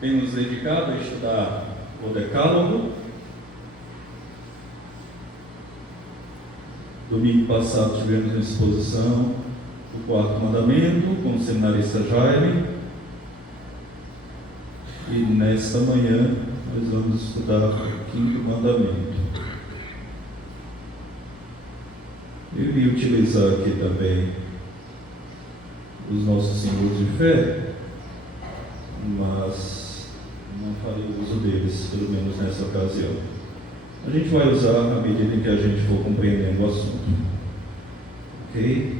tem nos dedicado a estudar o Decálogo. Domingo passado tivemos uma exposição do quarto mandamento com o seminarista Jaime, e nesta manhã nós vamos estudar o quinto mandamento. Eu iria utilizar aqui também os nossos símbolos de fé, mas não farei uso deles, pelo menos nessa ocasião. A gente vai usar à medida em que a gente for compreendendo o assunto. Ok?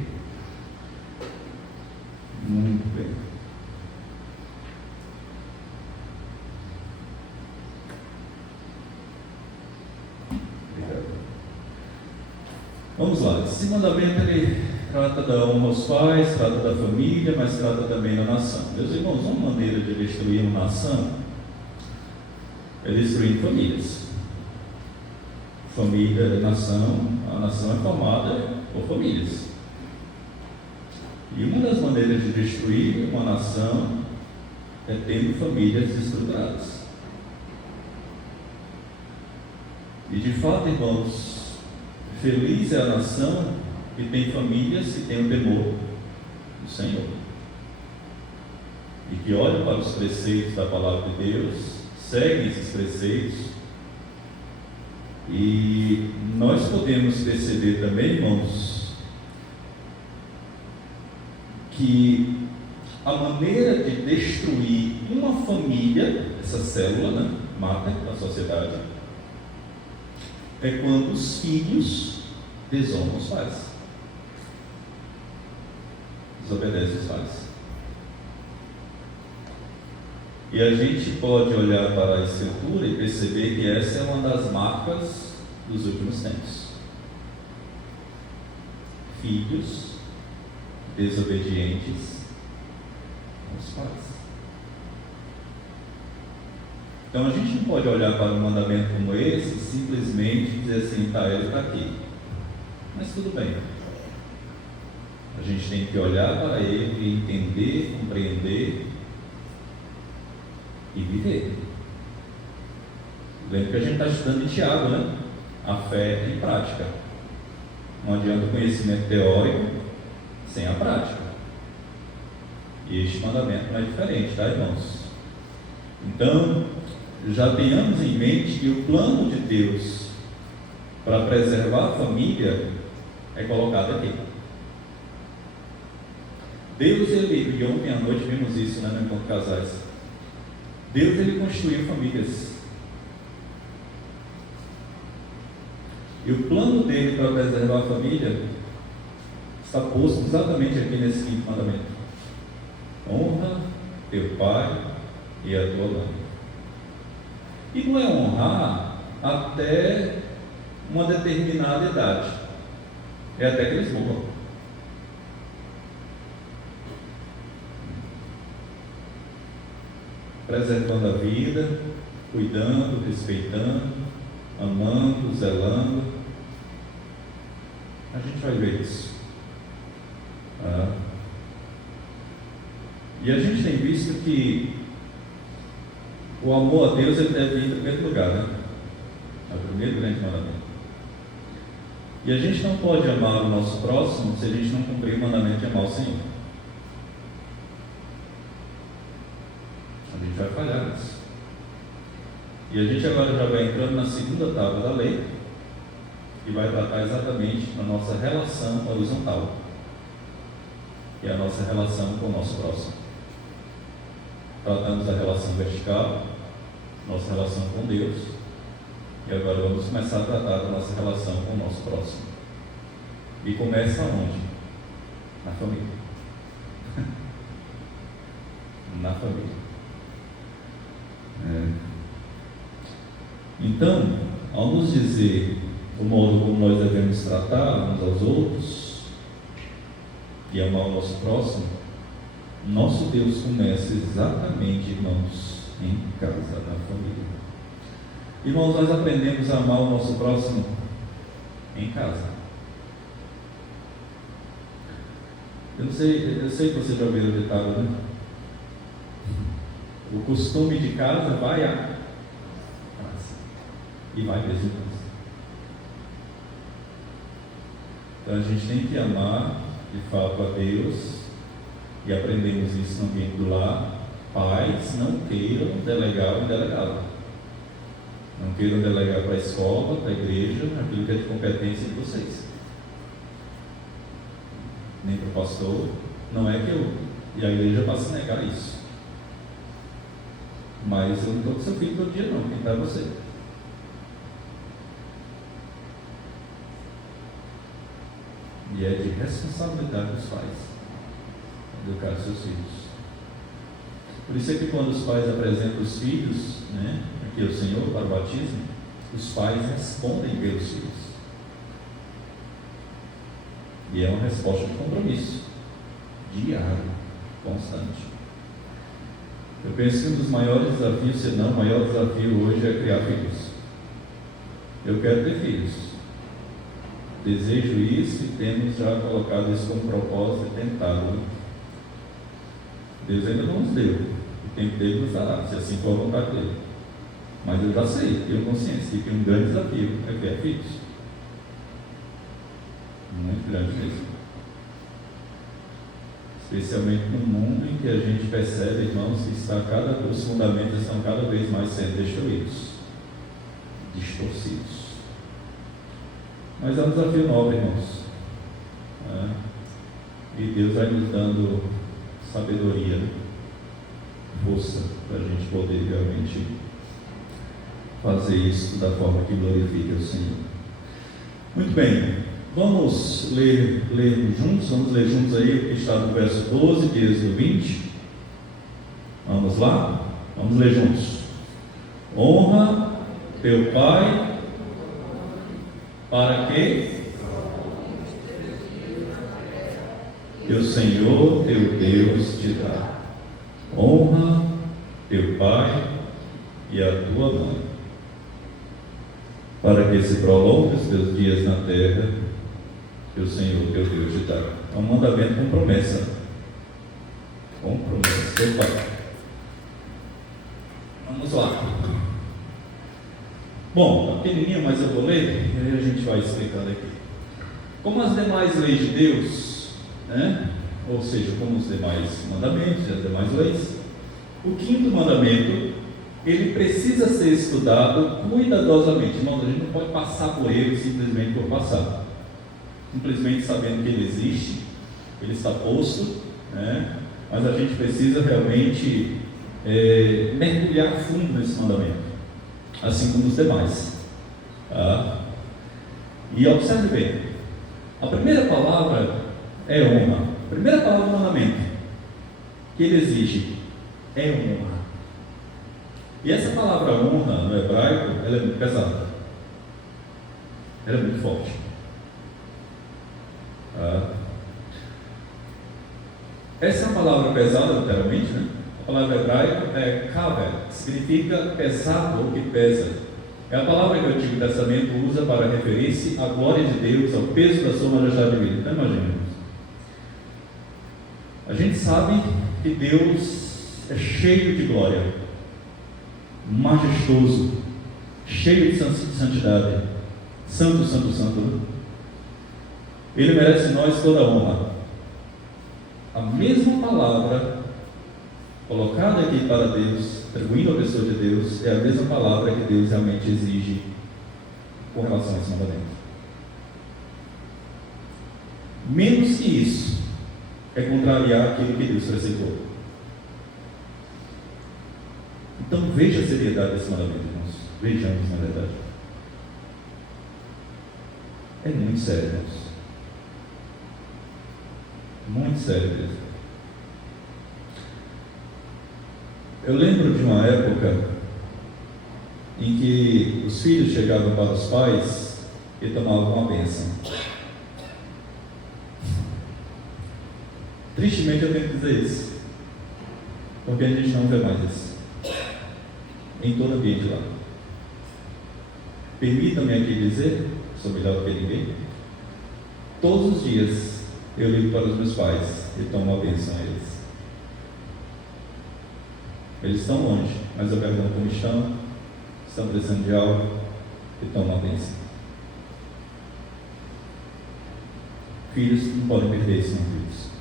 Muito bem. Obrigado. Vamos lá. Esse mandamento ele trata da honra aos pais, trata da família, mas trata também da nação. Meus irmãos, uma maneira de destruir uma nação é destruir famílias. Família, a nação é formada por famílias. E uma das maneiras de destruir uma nação é tendo famílias destruturadas. E de fato, irmãos, feliz é a nação que tem famílias que têm o temor do Senhor e que olham para os preceitos da palavra de Deus, seguem esses preceitos. E nós podemos perceber também, irmãos, que a maneira de destruir uma família, essa célula, né, mata a sociedade, é quando os filhos desonram os pais, desobedecem os pais. E a gente pode olhar para a Escritura e perceber que essa é uma das marcas dos últimos tempos. Filhos desobedientes aos pais. Então a gente não pode olhar para um mandamento como esse e simplesmente dizer assim, tá, ele está aqui. Mas tudo bem. A gente tem que olhar para ele e entender, compreender e viver. Lembra que a gente está estudando em Tiago, né? A fé em prática. Não adianta o conhecimento teórico sem a prática. E este mandamento não é diferente, tá, irmãos? Então, já tenhamos em mente que o plano de Deus para preservar a família é colocado aqui. Deus, e ontem à noite vimos isso, né, no encontro de casais. Deus, ele construiu famílias. E o plano dele para preservar a família está posto exatamente aqui nesse quinto mandamento. Honra teu pai e a tua mãe. E não é honrar até uma determinada idade. É até que eles morram. Preservando a vida, cuidando, respeitando, amando, zelando. A gente vai ver isso. E a gente tem visto que o amor a Deus ele deve vir em primeiro lugar, né? É o primeiro grande mandamento. E a gente não pode amar o nosso próximo se a gente não cumprir o mandamento de amar o Senhor. A gente vai falhar nisso. E a gente agora já vai entrando na segunda tábua da lei, que vai tratar exatamente da nossa relação horizontal, que é a nossa relação com o nosso próximo. Tratamos da relação vertical, nossa relação com Deus, e agora vamos começar a tratar da nossa relação com o nosso próximo. E começa onde? Na família. Na família. Então, ao nos dizer o modo como nós devemos tratar uns aos outros e amar o nosso próximo, nosso Deus começa exatamente, irmãos, em casa, na família. Irmãos, nós aprendemos a amar o nosso próximo em casa. Eu sei que você já ouviu o ditado, né? O costume de casa vai à praça e vai mesmo. Então a gente tem que amar de fato a Deus, e aprendemos isso no ambiente do lar. Pais não queiram delegar o indelegado. Não queiram delegar para a escola, para a igreja, aquilo que é de competência de vocês. Nem para o pastor. Não é que eu e a igreja possa negar isso. Mas eu não estou com seu filho todo dia não, quem está é você. E é de responsabilidade dos pais educar seus filhos. Por isso é que quando os pais apresentam os filhos, aqui ao Senhor para o batismo, os pais respondem pelos filhos. E é uma resposta de compromisso, diário, constante. Eu penso que um dos maiores desafios, se não o maior desafio hoje, é criar filhos. Eu quero ter filhos. Desejo isso e temos já colocado isso como propósito e tentado. Deus ainda não nos deu. O tempo dele nos dará, se assim for a vontade dele. Mas eu já sei, tenho consciência de que um grande desafio é criar filhos. Muito grande mesmo. Especialmente num mundo em que a gente percebe, irmãos, que os fundamentos estão cada vez mais sendo destruídos, distorcidos. Mas é um desafio novo, irmãos. E Deus vai nos dando sabedoria, força, para a gente poder realmente fazer isso da forma que glorifica o Senhor. Muito bem, vamos ler juntos aí o que está no verso 12, dias do 20. Vamos lá? Vamos ler juntos. Honra teu pai, para que o Senhor teu Deus te dá. Honra teu pai e a tua mãe, para que se prolongue os teus dias na terra que o Senhor teu Deus te dá. É um mandamento com promessa. Com promessa, teu pai. Vamos lá. Bom, está pequenininho, mas eu vou ler e aí a gente vai explicando aqui. Como as demais leis de Deus, ou seja, como os demais mandamentos e as demais leis, o quinto mandamento, ele precisa ser estudado cuidadosamente. Irmãos, a gente não pode passar por ele simplesmente por passar. Simplesmente sabendo que ele existe, ele está posto, mas a gente precisa realmente mergulhar fundo nesse mandamento, assim como os demais. E observe bem, a primeira palavra é honra. A primeira palavra do mandamento que ele exige é honra. E essa palavra honra no hebraico, ela é muito pesada, ela é muito forte. Essa é uma palavra pesada, literalmente, A palavra hebraica é kaved, significa pesado ou que pesa. É a palavra que o Antigo Testamento usa para referir-se à glória de Deus, ao peso da sua majestade divina. Então imagina, a gente sabe que Deus é cheio de glória, majestoso, cheio de santidade, santo, santo, santo, Ele merece em nós toda a honra. A mesma palavra colocada aqui para Deus, atribuindo a pessoa de Deus, é a mesma palavra que Deus realmente exige com relação a esse mandamento. Menos que isso é contrariar aquilo que Deus preceitou. Então veja a seriedade desse mandamento, irmãos. Vejamos, na verdade. É muito sério, irmãos. Muito sério mesmo. Eu lembro de uma época em que os filhos chegavam para os pais e tomavam uma bênção. Tristemente eu tenho que dizer isso, porque a gente não vê mais isso em todo ambiente lá. Permitam-me aqui dizer, sou melhor do que ninguém, todos os dias eu ligo para os meus pais e tomo uma bênção a eles. Eles estão longe, mas eu pergunto como estão. Estão precisando de algo e tomam atenção. Filhos não podem perder isso, não, filhos.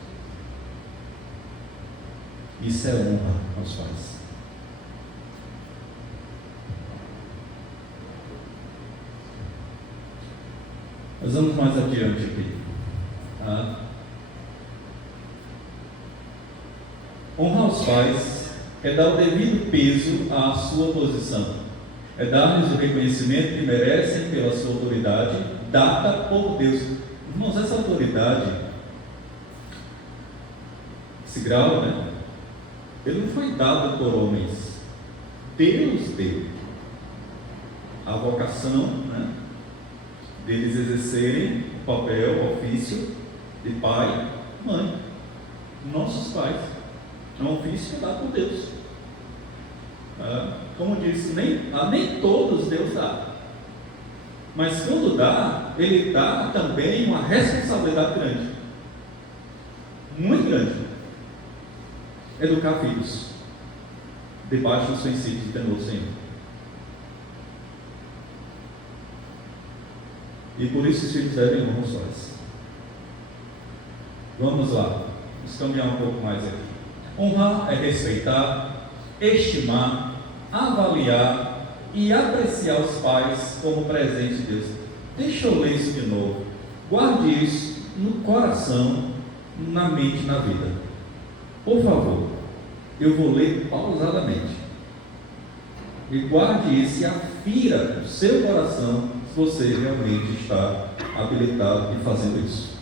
Isso é honra aos pais. Nós vamos mais adiante aqui. Honrar os pais é dar o devido peso à sua posição. É dar-lhes o reconhecimento que merecem pela sua autoridade, dada por Deus. Irmãos, essa autoridade, esse grau, ele não foi dado por homens. Deus deu a vocação, deles exercerem o papel, o ofício de pai e mãe. Nossos pais. É um ofício dado por Deus. Como disse, nem todos Deus dá. Mas quando dá, Ele dá também uma responsabilidade grande. Muito grande. Educar filhos debaixo dos princípios de temor do Senhor. E por isso os filhos devem honrar os pais. Vamos lá. Vamos caminhar um pouco mais aqui. Honrar é respeitar, estimar, avaliar e apreciar os pais como presente de Deus. Deixa eu ler isso de novo. Guarde isso no coração, na mente, na vida. Por favor, eu vou ler pausadamente. E guarde isso e afira o seu coração se você realmente está habilitado e fazendo isso,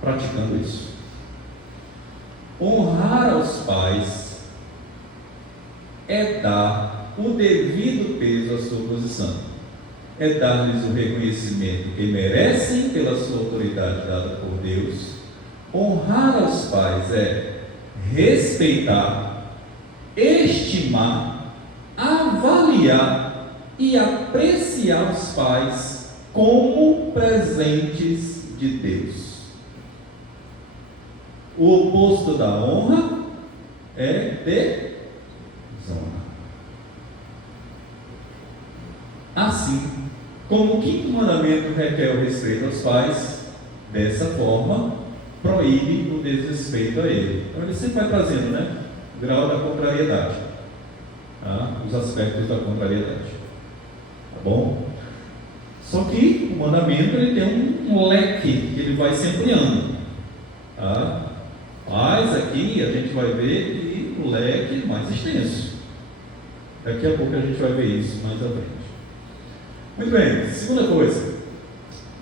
praticando isso. Honrar aos pais é dar o devido peso à sua posição, é dar-lhes o reconhecimento que merecem pela sua autoridade dada por Deus. Honrar aos pais é respeitar, estimar, avaliar e apreciar os pais como presentes de Deus. O oposto da honra é desonra. Assim, como o quinto mandamento requer o respeito aos pais, dessa forma, proíbe o desrespeito a ele. Então ele sempre vai trazendo, o grau da contrariedade, os aspectos da contrariedade. Tá bom? Só que o mandamento ele tem um leque que ele vai se ampliando. Mas aqui a gente vai ver que o leque é mais extenso. Daqui a pouco a gente vai ver isso mais à frente. Muito bem, segunda coisa.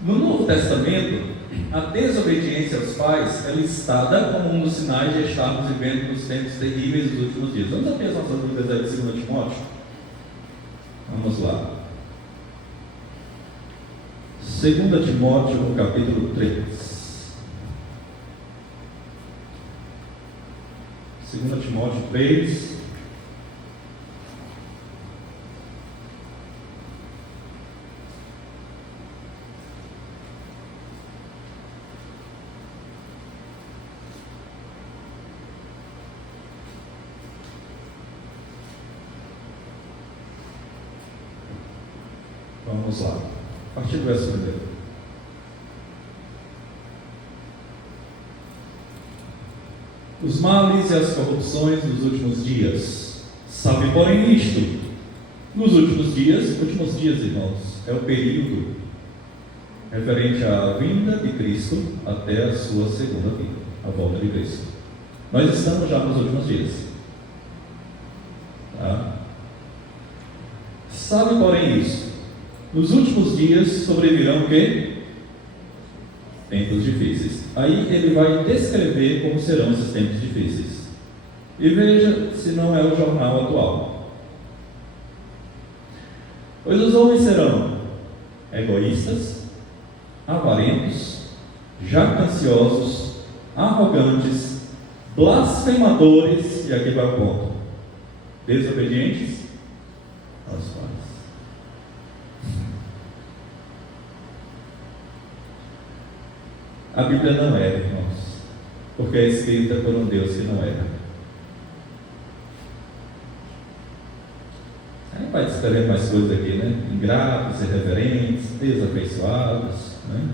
No Novo Testamento, a desobediência aos pais é listada como um dos sinais de estarmos vivendo nos tempos terríveis dos últimos dias. Vamos abrir as nossas Bíblias aí de 2 Timóteo? Vamos lá. 2 Timóteo, no capítulo 3. 2 Timóteo 3. Vamos lá. A partir do verso 1. Os males e as corrupções dos últimos dias. Sabe, porém, isto. Nos últimos dias, irmãos, é o período referente à vinda de Cristo até a sua segunda vinda, a volta de Cristo. Nós estamos já nos últimos dias. Sabe, porém, isso. Nos últimos dias sobrevirão o quê? Tempos difíceis. Aí ele vai descrever como serão esses tempos difíceis. E veja se não é o jornal atual. Pois os homens serão egoístas, avarentos, jactanciosos, arrogantes, blasfemadores, e aqui vai o ponto, desobedientes aos pais. A Bíblia não erra, irmãos, porque é escrita por um Deus que não erra. vai descrever mais coisas aqui, né? Ingratos, irreverentes, desafeiçoados, né?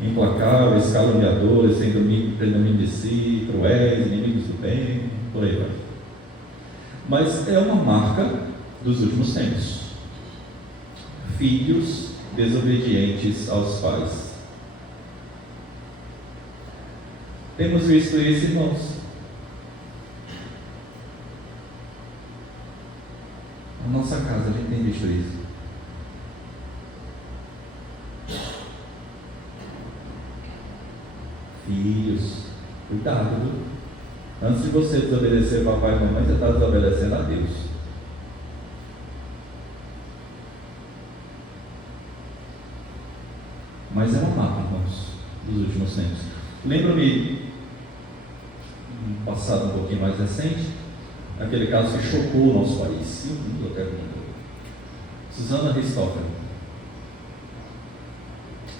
Implacáveis, caluniadores, sem domínio de si, cruéis, inimigos do bem, por aí vai. Mas é uma marca dos últimos tempos. Filhos desobedientes aos pais. Temos visto isso, irmãos? Na nossa casa a gente tem visto isso. Filhos, cuidado, viu? Antes de você desobedecer papai e mamãe, você está desobedecendo a Deus. Mas é uma marca, irmãos, dos últimos tempos. Lembro-me, um passado um pouquinho mais recente, aquele caso que chocou o nosso país e o mundo até o mundo. Susana Richthofen,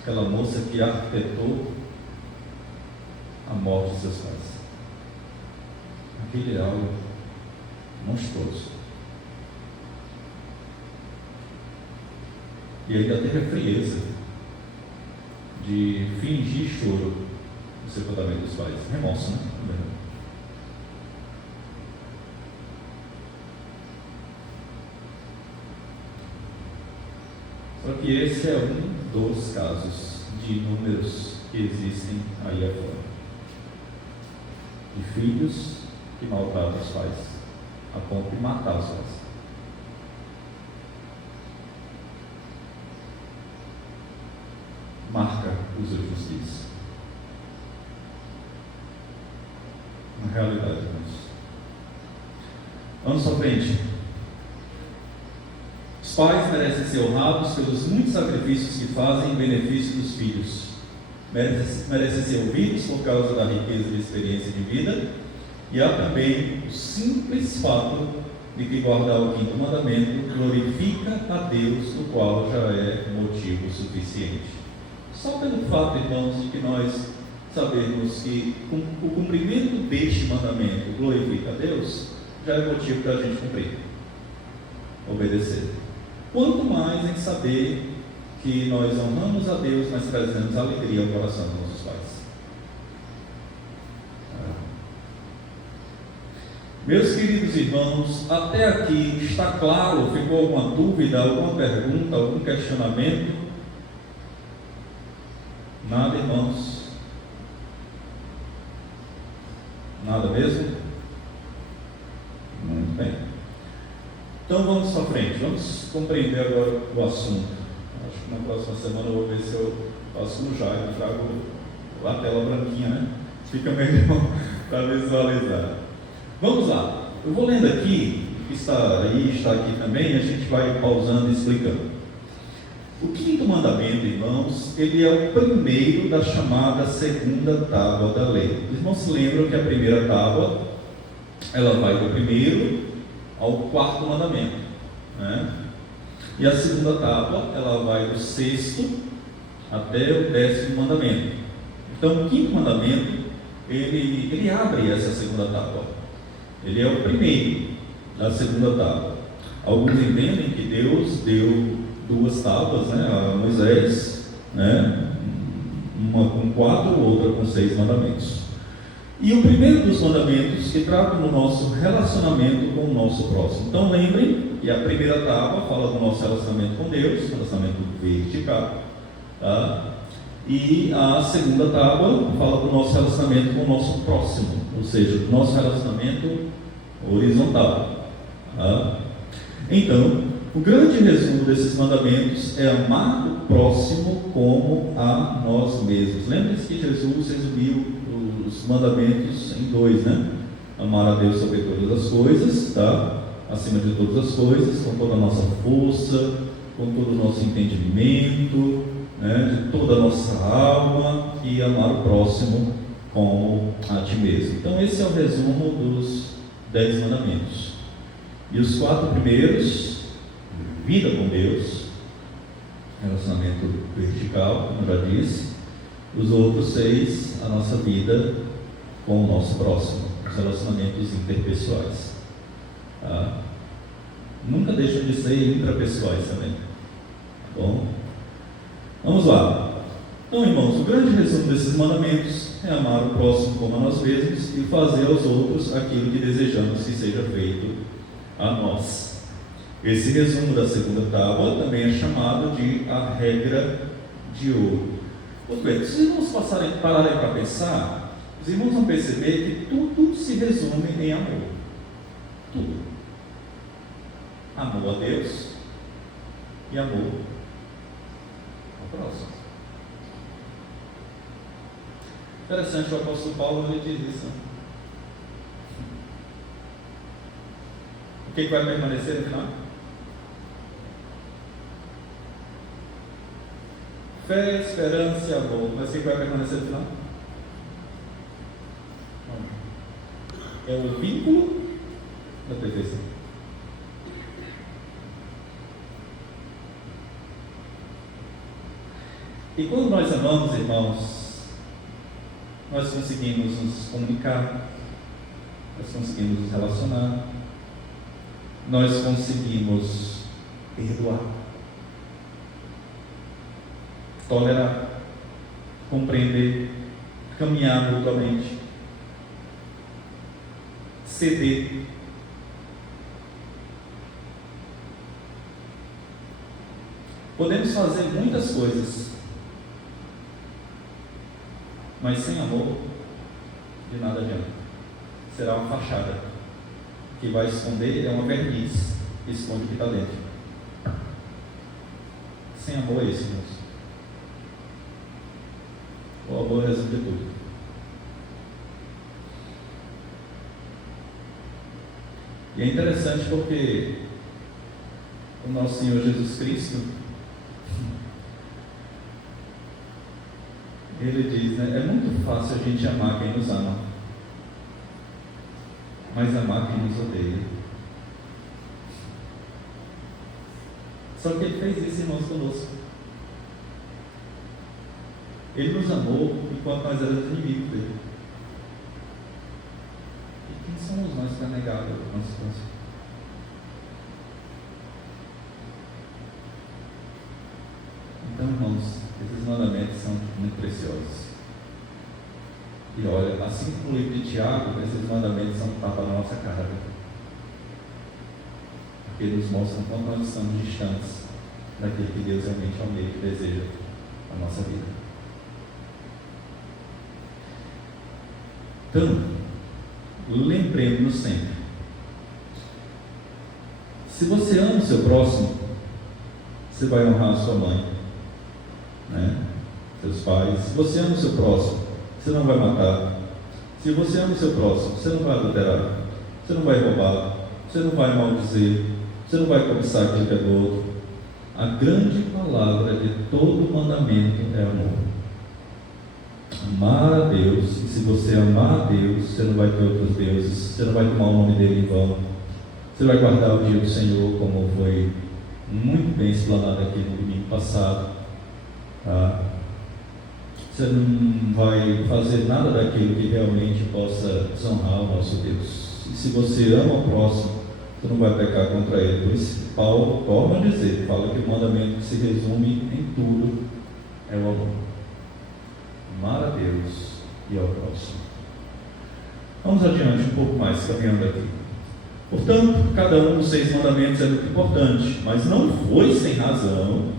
aquela moça que arquitetou a morte de seus pais. Aquele é algo monstruoso. E ainda teve a frieza de fingir choro no sepultamento dos pais. Remorso, né? Só que esse é um dos casos de inúmeros que existem aí afora. De filhos que maltratam os pais, a ponto de matar os pais. Marca os últimos dias. Uma realidade, irmãos. Vamos à frente. Os pais merecem ser honrados pelos muitos sacrifícios que fazem em benefício dos filhos. Merecem ser ouvidos por causa da riqueza de experiência de vida. E há também o simples fato de que guardar o 5º mandamento glorifica a Deus, o qual já é motivo suficiente. Só pelo fato, irmãos, de que nós sabemos que o cumprimento deste mandamento glorifica a Deus, já é motivo para a gente cumprir, obedecer. Quanto mais em saber que nós honramos a Deus, mas trazemos alegria ao coração dos nossos pais. Meus queridos irmãos, até aqui está claro? Ficou alguma dúvida, alguma pergunta, algum questionamento? Nada, irmãos? Nada mesmo? Muito bem. Então vamos para frente, vamos compreender agora o assunto. Acho que na próxima semana eu vou ver se eu faço no Jairo, trago a tela branquinha, né? Fica melhor para visualizar. Vamos lá, eu vou lendo aqui, que está aí, está aqui também, e a gente vai pausando e explicando. O 5º mandamento, irmãos, ele é o primeiro da chamada 2ª tábua da lei. Os irmãos se lembram que a primeira tábua, ela vai do 1º ao 4º mandamento, né? E a 2ª tábua, ela vai do 6º até o 10º mandamento. Então, o 5º mandamento, ele abre essa 2ª tábua. Ele é o primeiro da 2ª tábua. Alguns entendem que Deus deu 2 tábuas, né, a Moisés, né, uma com 4, outra com 6 mandamentos. E o primeiro dos mandamentos que trata no nosso relacionamento com o nosso próximo. Então lembrem que a primeira tábua fala do nosso relacionamento com Deus, relacionamento vertical, tá? E a 2ª tábua fala do nosso relacionamento com o nosso próximo, ou seja, do nosso relacionamento horizontal, tá? Então, o grande resumo desses mandamentos é amar o próximo como a nós mesmos. Lembre-se que Jesus resumiu os mandamentos em 2, né? Amar a Deus sobre todas as coisas, tá? Acima de todas as coisas, com toda a nossa força, com todo o nosso entendimento, né? De toda a nossa alma, e amar o próximo como a ti mesmo. Então esse é o resumo dos 10 mandamentos. E os 4 primeiros, vida com Deus, relacionamento vertical, como eu já disse. Os outros 6, a nossa vida com o nosso próximo, os relacionamentos interpessoais. Tá? nunca deixam de ser intrapessoais também. Tá bom? Vamos lá. Então, irmãos, o grande resumo desses mandamentos é amar o próximo como a nós mesmos e fazer aos outros aquilo que desejamos que seja feito a nós. Esse resumo da segunda tábua também é chamado de a regra de ouro. Muito bem, se os irmãos pararem para pensar, os irmãos vão perceber que tudo se resume em amor. Tudo. Amor a Deus e amor ao próximo. Interessante, o apóstolo Paulo ele diz isso. O que vai permanecer no final? Fé, esperança e amor. Mas o que vai permanecer no final? É o vínculo da perfeição. E quando nós amamos, irmãos, nós conseguimos nos comunicar, nós conseguimos nos relacionar, nós conseguimos perdoar, tolerar, compreender, caminhar mutuamente, ceder. Podemos fazer muitas coisas, mas sem amor, de nada adianta. Será uma fachada que vai esconder, é uma verniz que esconde o que está dentro. Sem amor é isso, irmãos. O amor resume tudo. E é interessante porque o nosso Senhor Jesus Cristo, ele diz, né? É muito fácil a gente amar quem nos ama, mas amar quem nos odeia. Só que ele fez isso, irmãos, conosco. Ele nos amou enquanto nós éramos inimigos dele. E quem somos nós para negar a nossa. Então, irmãos, esses mandamentos são muito preciosos. E olha, assim como o livro de Tiago, esses mandamentos são um tapa na nossa cara. Porque nos mostram quanto nós estamos distantes daquilo que Deus realmente almeja e deseja na nossa vida. Então, lembremos-nos sempre: se você ama o seu próximo, você vai honrar a sua mãe, né? Seus pais. Se você ama o seu próximo, você não vai matar. Se você ama o seu próximo, você não vai adulterar, você não vai roubar, você não vai maldizer, você não vai cobiçar aquilo que é do outro. A grande palavra de todo mandamento é amor. Amar a Deus. E se você amar a Deus, você não vai ter outros deuses, você não vai tomar o nome dele em vão, você vai guardar o dia do Senhor, como foi muito bem explanado aqui no domingo passado, tá? Você não vai fazer nada daquilo que realmente possa desonrar o nosso Deus. E se você ama o próximo, você não vai pecar contra ele. Por isso, Paulo torna a dizer, fala que o mandamento que se resume em tudo é o amor. Amar a Deus e ao próximo. Vamos adiante um pouco mais, caminhando aqui. Portanto, cada um dos 6 mandamentos é muito importante, mas não foi sem razão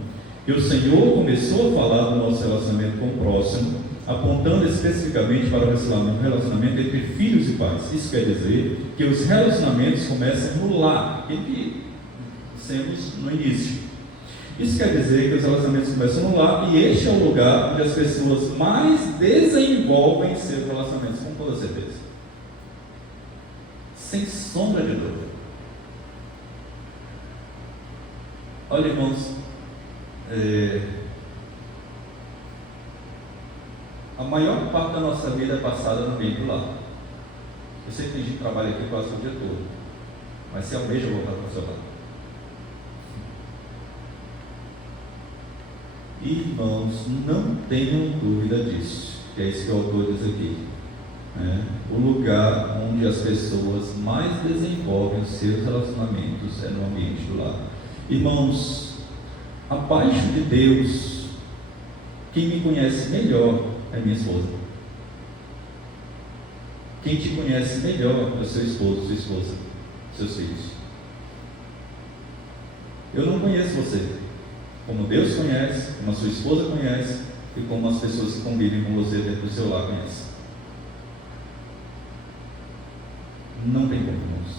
que o Senhor começou a falar do nosso relacionamento com o próximo, apontando especificamente para o relacionamento entre filhos e pais. Isso quer dizer que os relacionamentos começam no lar, que dissemos no início. Isso quer dizer que os relacionamentos começam no lar, e este é o lugar onde as pessoas mais desenvolvem seus relacionamentos, com toda certeza. Sem sombra de dúvida. Olha, irmãos, a maior parte da nossa vida é passada no meio do lar. Eu sei que tem gente que trabalha aqui quase o dia todo, mas se almeja voltar para o seu lar. Irmãos, não tenham dúvida disso, que é isso que o autor diz aqui, né? o lugar onde as pessoas mais desenvolvem os seus relacionamentos é no ambiente do lar. Irmãos, abaixo de Deus, quem me conhece melhor é minha esposa. Quem te conhece melhor é o seu esposo, sua esposa, seus filhos. Eu não conheço você como Deus conhece, como a sua esposa conhece e como as pessoas que convivem com você dentro do seu lar conhecem. Não tem como, irmãos.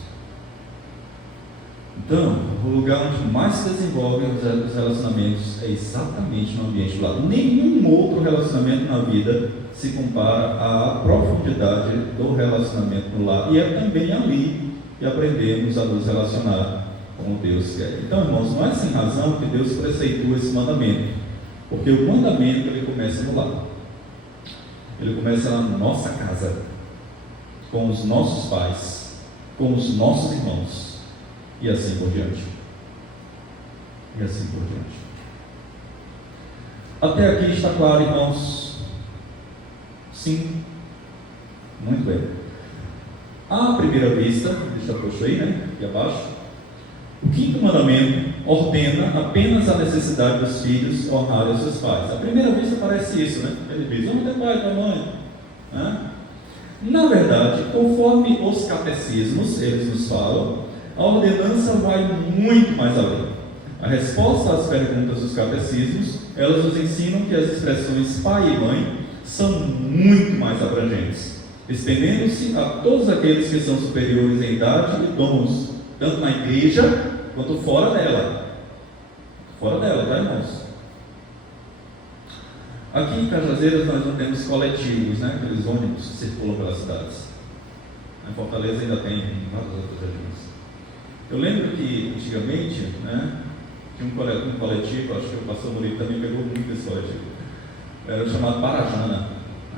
Então, o lugar onde mais se desenvolvem os relacionamentos é exatamente no ambiente do lar. Nenhum outro relacionamento na vida se compara à profundidade do relacionamento no lar. E é também ali que aprendemos a nos relacionar com Deus quer. Então, irmãos, não é sem razão que Deus preceitua esse mandamento, porque o mandamento ele começa no lar. Ele começa lá na nossa casa, com os nossos pais, com os nossos irmãos, e assim por diante. E assim por diante. Até aqui está claro, irmãos? Sim. Muito bem. À primeira vista, deixa eu puxar aí, né? Aqui abaixo. O quinto mandamento ordena apenas a necessidade dos filhos honrarem os seus pais. À primeira vista parece isso, né? Ele diz, honra teu pai e tua mãe. Na verdade, conforme os catecismos, eles nos falam, a ordenança vai muito mais além. A resposta às perguntas dos catecismos, elas nos ensinam que as expressões pai e mãe são muito mais abrangentes, estendendo-se a todos aqueles que são superiores em idade e dons, tanto na igreja quanto fora dela. Fora dela, tá, irmãos? Aqui em Cajazeiras nós não temos coletivos, né? Aqueles ônibus que circulam pelas cidades. Em Fortaleza ainda tem vários outros regiões. Eu lembro que antigamente, né, tinha um coletivo, acho que o pastor Murilo também pegou muito esse coletivo. Era chamado Parajana,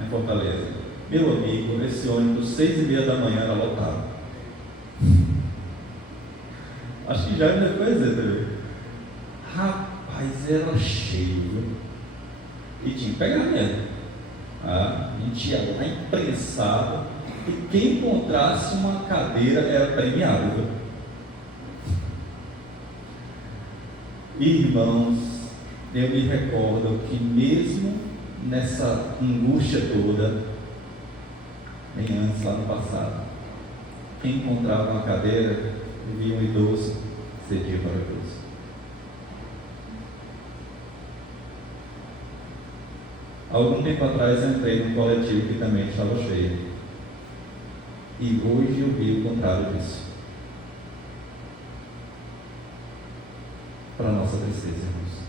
em Fortaleza. Meu amigo, esse ônibus, 6h30 da manhã, era lotado. Acho que já depois também. Rapaz, era cheio, viu? E tinha que pegar mesmo. A gente ia lá imprensado, e quem encontrasse uma cadeira era premiado, viu? Irmãos, eu me recordo que mesmo nessa angústia toda, bem antes, lá no passado, quem encontrava uma cadeira e via um idoso, cedia para o idoso. Algum tempo atrás eu entrei num coletivo que também estava cheio. E hoje eu vi o contrário disso. Para nossa tristeza, irmãos.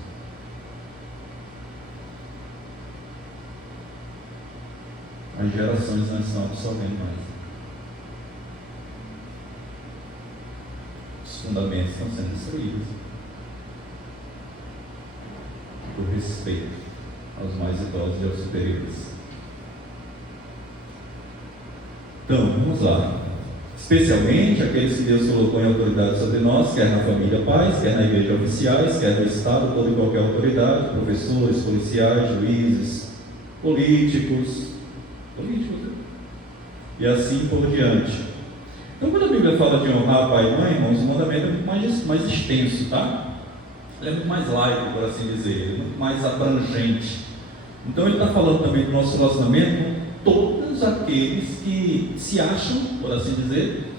As gerações não estão absorvendo mais. Os fundamentos estão sendo destruídos. Por respeito aos mais idosos e aos superiores. Então, vamos lá. Especialmente aqueles que Deus colocou em autoridade sobre nós, quer na família pais, quer na igreja oficiais, quer no Estado, toda e qualquer autoridade, professores, policiais, juízes, políticos, e assim por diante. Então, quando a Bíblia fala de honrar pai e mãe, irmãos, o mandamento é muito mais extenso, tá? Ele é muito mais laico, por assim dizer, muito mais abrangente. Então, ele está falando também do nosso relacionamento com todos aqueles que se acham, por assim dizer,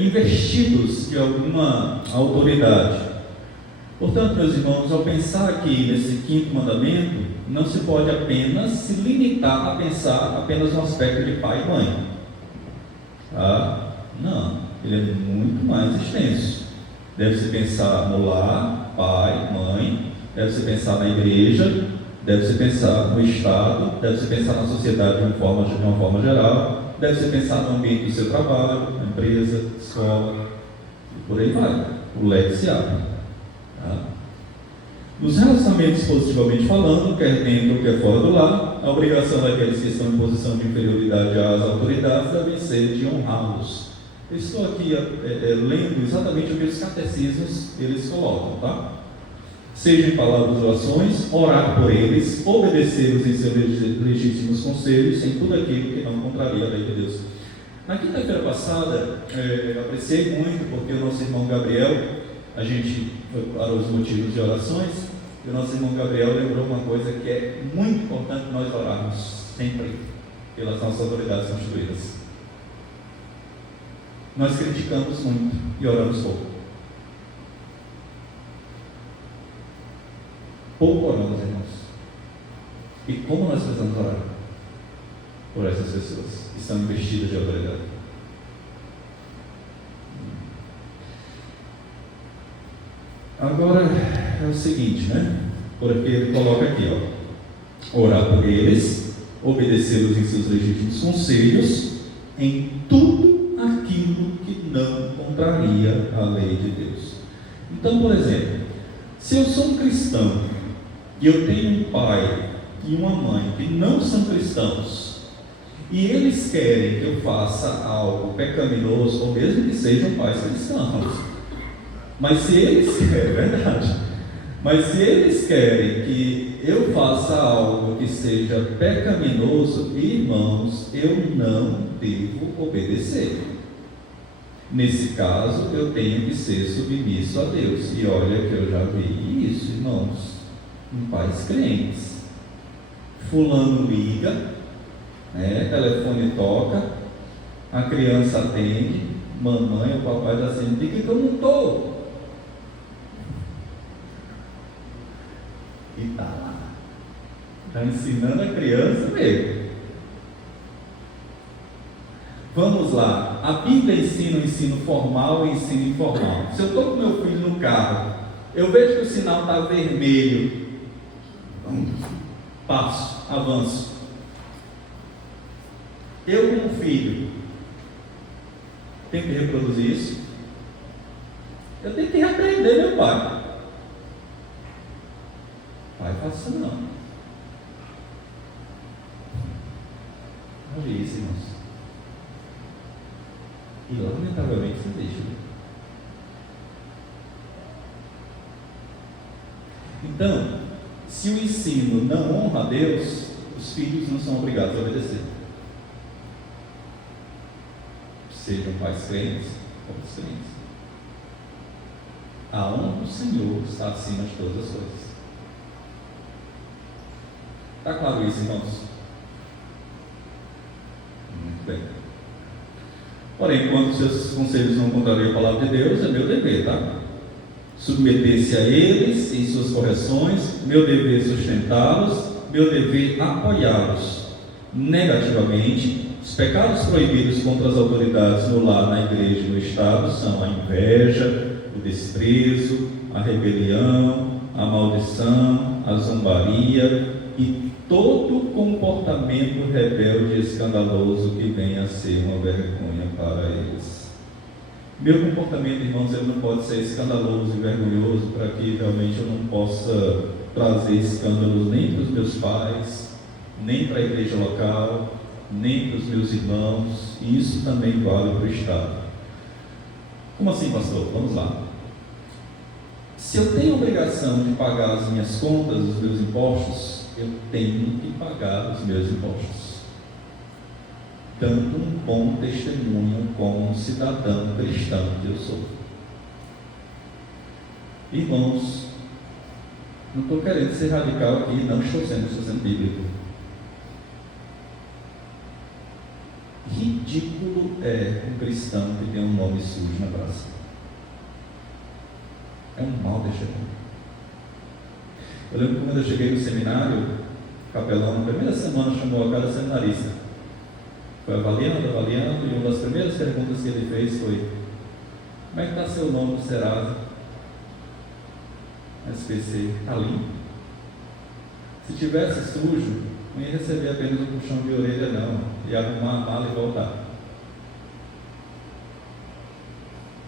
investidos de alguma autoridade. Portanto, meus irmãos, ao pensar aqui nesse quinto mandamento, não se pode apenas se limitar a pensar apenas no aspecto de pai e mãe. Tá? Não, ele é muito mais extenso. Deve-se pensar no lar, pai, mãe, deve-se pensar na igreja, deve-se pensar no Estado, deve-se pensar na sociedade de uma forma geral, deve-se pensar no ambiente do seu trabalho, na empresa, escola, e por aí vai. O leque se abre. Tá? Nos relacionamentos positivamente falando, quer dentro ou quer fora do lar, a obrigação daqueles que estão em posição de inferioridade às autoridades deve ser de honrá-los. Eu estou aqui lendo exatamente o que os catecismos eles colocam, tá? seja em palavras ou ações, orar por eles, obedecê-los em seus legítimos conselhos, em tudo aquilo que não contraria a lei de Deus. Na quinta-feira passada, eu apreciei muito, porque o nosso irmão Gabriel, a gente foi para os motivos de orações, e o nosso irmão Gabriel lembrou uma coisa que é muito importante nós orarmos sempre pelas nossas autoridades constituídas. Nós criticamos muito e oramos pouco. Pouco oramos, irmãos. E como nós precisamos orar por essas pessoas que estão investidas de autoridade? Agora é o seguinte, né? Porque ele coloca aqui, ó, orar por eles, obedecê-los em seus legítimos conselhos, em tudo aquilo que não contraria a lei de Deus. Então, por exemplo, se eu sou um cristão e eu tenho um pai e uma mãe que não são cristãos, e eles querem que eu faça algo pecaminoso, ou mesmo que sejam pais cristãos, mas se eles querem, é verdade, mas se eles querem que eu faça algo que seja pecaminoso, irmãos, eu não devo obedecer. Nesse caso, eu tenho que ser submisso a Deus. E olha que eu já vi isso, irmãos, em pais crentes. Fulano liga, né, telefone toca, a criança atende, mamãe ou papai está assim, diga que eu não estou. E está lá, está ensinando a criança mesmo. Vamos lá, a Bíblia ensina o ensino formal e ensino informal. Se eu estou com meu filho no carro, eu vejo que o sinal está vermelho, passo, avanço. Eu como filho, tenho que reproduzir isso? Eu tenho que repreender meu pai. Pai, faça isso não. Olha isso, irmãos. E lamentavelmente isso existe. Então, se o ensino não honra a Deus, os filhos não são obrigados a obedecer. Sejam pais crentes ou descrentes. A honra do Senhor está acima de todas as coisas. Está claro isso, irmãos? Muito bem. Porém, quando seus conselhos não contrariam a palavra de Deus, é meu dever, tá? Submeter-se a eles em suas correções, meu dever sustentá-los, meu dever apoiá-los. Negativamente, os pecados proibidos contra as autoridades no lar, na igreja e no Estado são a inveja, o desprezo, a rebelião, a maldição, a zombaria e todo comportamento rebelde e escandaloso que venha a ser uma vergonha para eles. Meu comportamento, irmãos, ele não pode ser escandaloso e vergonhoso para que realmente eu não possa trazer escândalos nem para os meus pais, nem para a igreja local, nem para os meus irmãos, e isso também vale para o Estado. Como assim, pastor? Vamos lá. Se eu tenho a obrigação de pagar as minhas contas, os meus impostos, eu tenho que pagar os meus impostos, dando um bom testemunho como um cidadão cristão que eu sou. Irmãos, não estou querendo ser radical aqui, não estou sendo bíblico. Ridículo é um cristão que tem um nome sujo na praça. É um mau testemunho. Eu lembro que quando eu cheguei no seminário, o capelão, na primeira semana, chamou a cada seminarista. Foi avaliando, e uma das primeiras perguntas que ele fez foi: como é que está seu nome no Serasa? SPC, está limpo? Se tivesse sujo, não ia receber apenas um puxão de orelha, não. Ia arrumar a mala e voltar.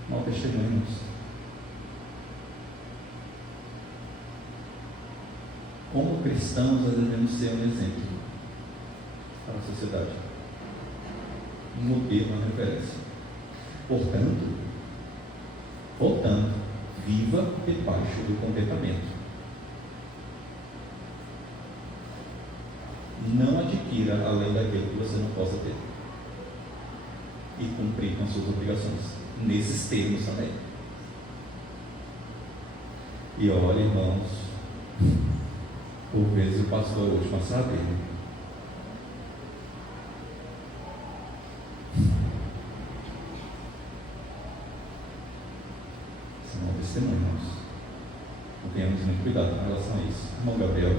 Mal testemunhos. Como cristãos, nós devemos ser um exemplo para a sociedade, um modelo, uma referência. Portanto, viva debaixo do contentamento. não adquira além daquilo que você não possa ter. E cumprir com as suas obrigações. Nesses termos também. E olha, irmãos, por vezes o pastor hoje passa a ver. São testemunhos. Então, tenhamos muito cuidado com relação a isso. Irmão Gabriel.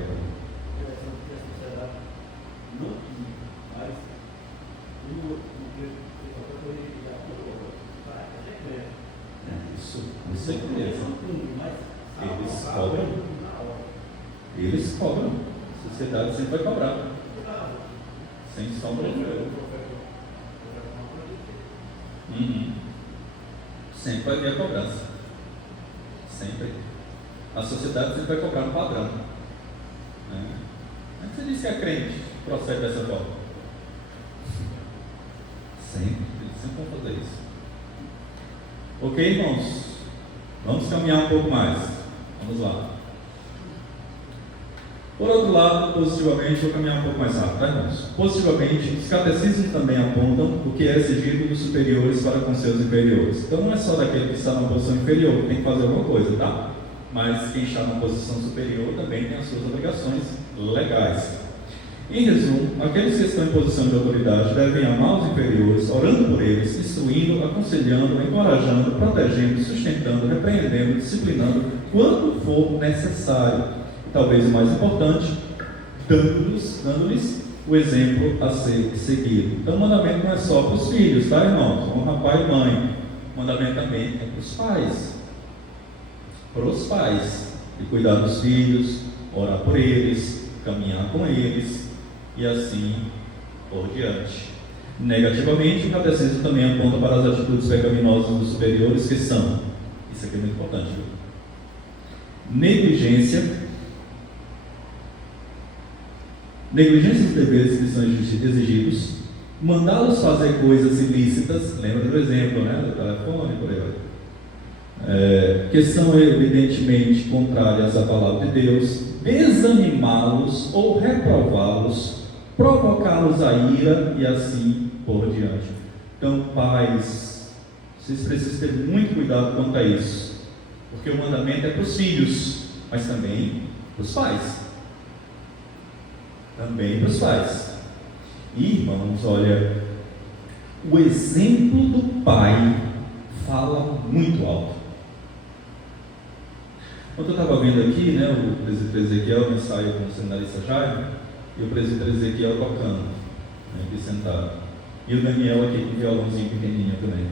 Isso, com certeza. Eles cobram. A sociedade sempre vai cobrar. Sem sombra de dúvida. Sempre vai ter a cobrança. Sempre. A sociedade sempre vai cobrar um padrão. Mas você diz que é crente, procede dessa forma. Sempre vão fazer isso. Ok, irmãos? Vamos caminhar um pouco mais. Vamos lá. Por outro lado, positivamente, vou caminhar um pouco mais rápido, tá, irmãos? Positivamente, os catecismos também apontam o que é exigido dos superiores para com seus inferiores. Então, não é só daquele que está na posição inferior que tem que fazer alguma coisa, tá? Mas quem está na posição superior também tem as suas obrigações legais. Em resumo, aqueles que estão em posição de autoridade devem amar os inferiores, orando por eles, instruindo, aconselhando, encorajando, protegendo, sustentando, repreendendo, disciplinando, quando for necessário. Talvez o mais importante, dando-lhes o exemplo a ser seguido. Então, o mandamento não é só para os filhos, tá, irmãos? Honra pai e mãe. O mandamento também é para os pais. Para os pais. E cuidar dos filhos, orar por eles, caminhar com eles, e assim por diante. Negativamente, o catecismo também aponta para as atitudes pecaminosas dos superiores, que são, isso aqui é muito importante, viu? Negligência dos deveres que são exigidos, mandá-los fazer coisas ilícitas, lembra do exemplo, né, do telefone, por aí vai, que são evidentemente contrárias à palavra de Deus, desanimá-los ou reprová-los, provocá-los a ira e assim por diante. Então, pais, vocês precisam ter muito cuidado quanto a isso, porque o mandamento é para os filhos, mas também para os pais. Também para os pais. E, irmãos, olha, o exemplo do pai fala muito alto. Quando eu estava vendo aqui, né, o presbítero Ezequiel, no ensaio com o seminarista Jaime, e o presbítero Ezequiel tocando, né, aqui sentado, e o Daniel aqui com o violãozinho pequenininho também.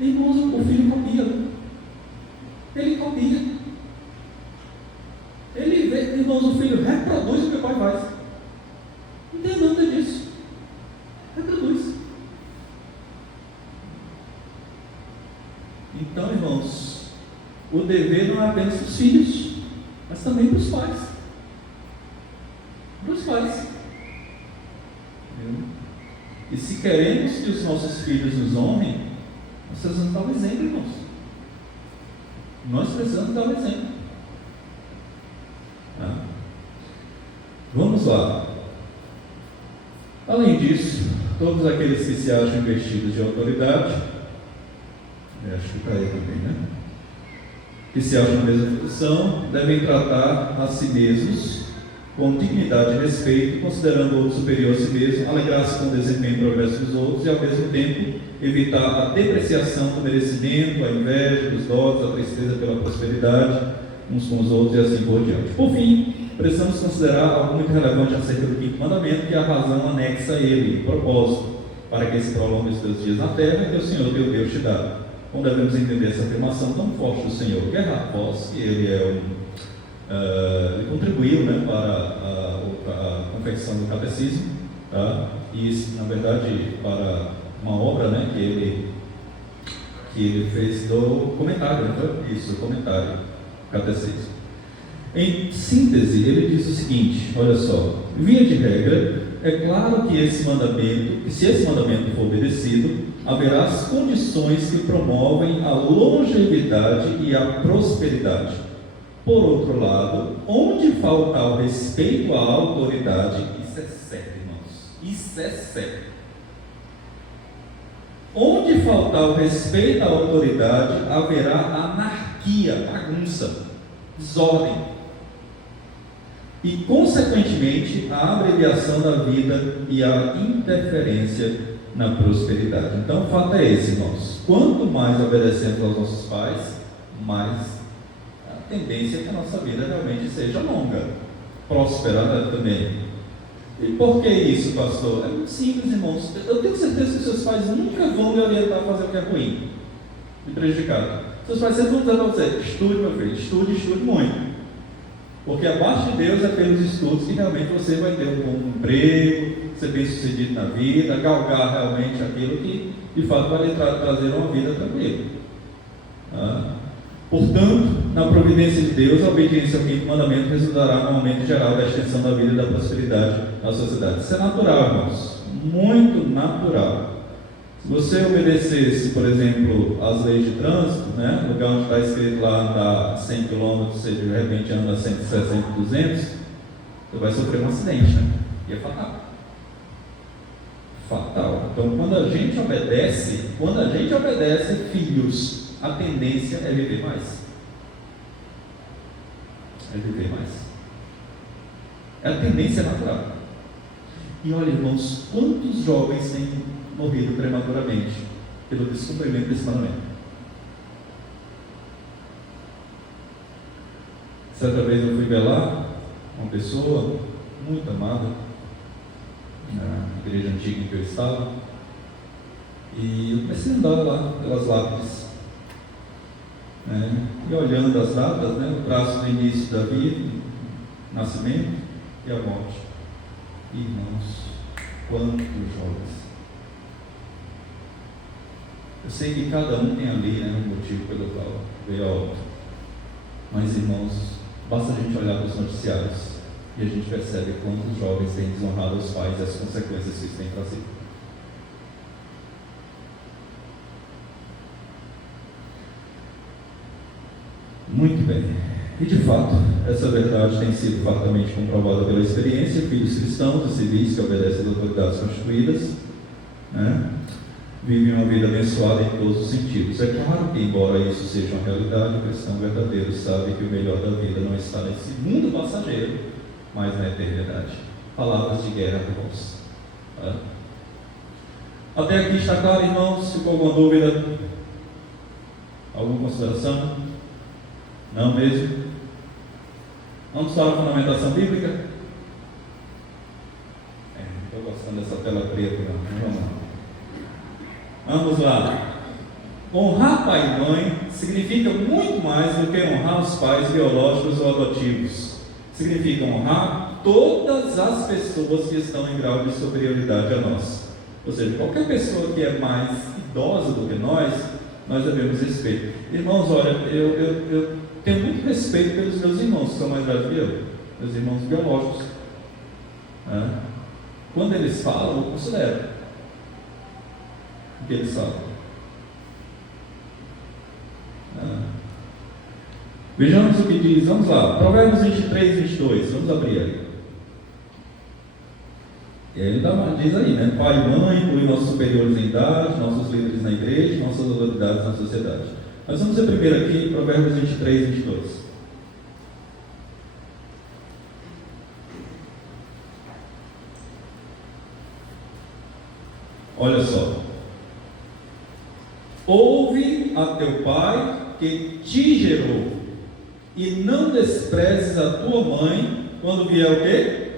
Irmãos, o filho copia. Ele copia. Ele vê, irmãos, o filho reproduz o que o pai faz. Não tem nada disso. Reproduz. Então, irmãos, o dever não é apenas para os filhos, mas também para os pais. Para os pais. E se queremos que os nossos filhos nos honrem, nós precisamos dar o exemplo, irmãos. Nós precisamos dar o exemplo. Vamos lá. Além disso, todos aqueles que se acham investidos de autoridade, acho que caiu também, né? Que se acham na mesma função, devem tratar a si mesmos com dignidade e respeito, considerando o outro superior a si mesmo, alegrar-se com o desempenho e progresso dos outros e, ao mesmo tempo, evitar a depreciação do merecimento, a inveja dos dotes, a tristeza pela prosperidade, uns com os outros e assim por diante. Por fim, precisamos considerar algo muito relevante acerca do quinto mandamento, que é a razão anexa a ele, o propósito, para que se prolongue os teus dias na terra, que o Senhor teu Deus te dá. Como devemos entender essa afirmação tão forte do Senhor? Gerhard Voss, que ele ele contribuiu, né, para a confecção do catecismo, tá? E isso, na verdade, para uma obra, né, que ele fez do comentário, não foi? Isso, o comentário, catecismo. Em síntese, ele diz o seguinte, olha só: via de regra, é claro que se esse mandamento for obedecido, haverá as condições que promovem a longevidade e a prosperidade. Por outro lado, onde faltar o respeito à autoridade, isso é sério, irmãos, isso é sério. Onde faltar o respeito à autoridade, haverá anarquia, bagunça, desordem e, consequentemente, a abreviação da vida e a interferência na prosperidade. Então, o fato é esse, irmãos: quanto mais obedecemos aos nossos pais, mais a tendência é que a nossa vida realmente seja longa, próspera também. E por que isso, pastor? É muito simples, irmãos. Eu tenho certeza que seus pais nunca vão lhe orientar a fazer o que é ruim e prejudicado. Seus pais sempre vão dizer para você: estude, meu filho, estude muito. Porque abaixo de Deus é pelos estudos que realmente você vai ter um bom emprego, ser bem sucedido na vida, galgar realmente aquilo que de fato vai lhe trazer uma vida tranquila. Portanto, na providência de Deus, a obediência ao quinto mandamento resultará no aumento geral da extensão da vida e da prosperidade na sociedade. Isso é natural, irmãos, muito natural. Se você obedecesse, por exemplo, às leis de trânsito, né, no lugar onde está escrito lá andar 100 km, você de repente anda 160, 200, você vai sofrer um acidente, né? E é fatal. Fatal. Então, quando a gente obedece, filhos, a tendência é viver mais. É viver mais. É a tendência natural. E olha, irmãos, quantos jovens têm morrido prematuramente pelo descumprimento desse mandamento? Certa vez eu fui velar uma pessoa muito amada na igreja antiga em que eu estava, e eu comecei a andar lá pelas lápides, e olhando as datas, o traço do início da vida, nascimento e a morte. Irmãos, quantos jovens! Eu sei que cada um tem ali um motivo pelo qual veio a óbito, mas, irmãos, basta a gente olhar para os noticiários e a gente percebe quantos jovens têm desonrado os pais e as consequências que isso tem trazido. Muito bem. E de fato, essa verdade tem sido fartamente comprovada pela experiência. Filhos cristãos e civis que obedecem às autoridades constituídas, vivem uma vida abençoada em todos os sentidos. É claro que, embora isso seja uma realidade, o cristão verdadeiro sabe que o melhor da vida não está nesse mundo passageiro, mas na eternidade. Palavras de guerra, irmãos. Até aqui está claro, irmãos? Ficou alguma dúvida? Alguma consideração? Não mesmo? Vamos para a fundamentação bíblica? Não estou gostando dessa tela preta, não. Vamos lá. Honrar pai e mãe significa muito mais do que honrar os pais biológicos ou adotivos. Significa honrar todas as pessoas que estão em grau de superioridade a nós. Ou seja, qualquer pessoa que é mais idosa do que nós devemos respeito. Irmãos, olha, eu tenho muito respeito pelos meus irmãos que são mais velhos que eu, meus irmãos biológicos. Quando eles falam, eu considero o que eles falam. Vejamos o que diz, vamos lá, Provérbios 23, 22, vamos abrir aí. E aí ele diz aí, pai e mãe, inclui nossos superiores em idade, nossos líderes na igreja, nossas autoridades na sociedade. Mas vamos ver primeiro aqui, Provérbios 23, 22. Olha só. Ouve a teu pai que te gerou, e não desprezes a tua mãe quando vier o quê?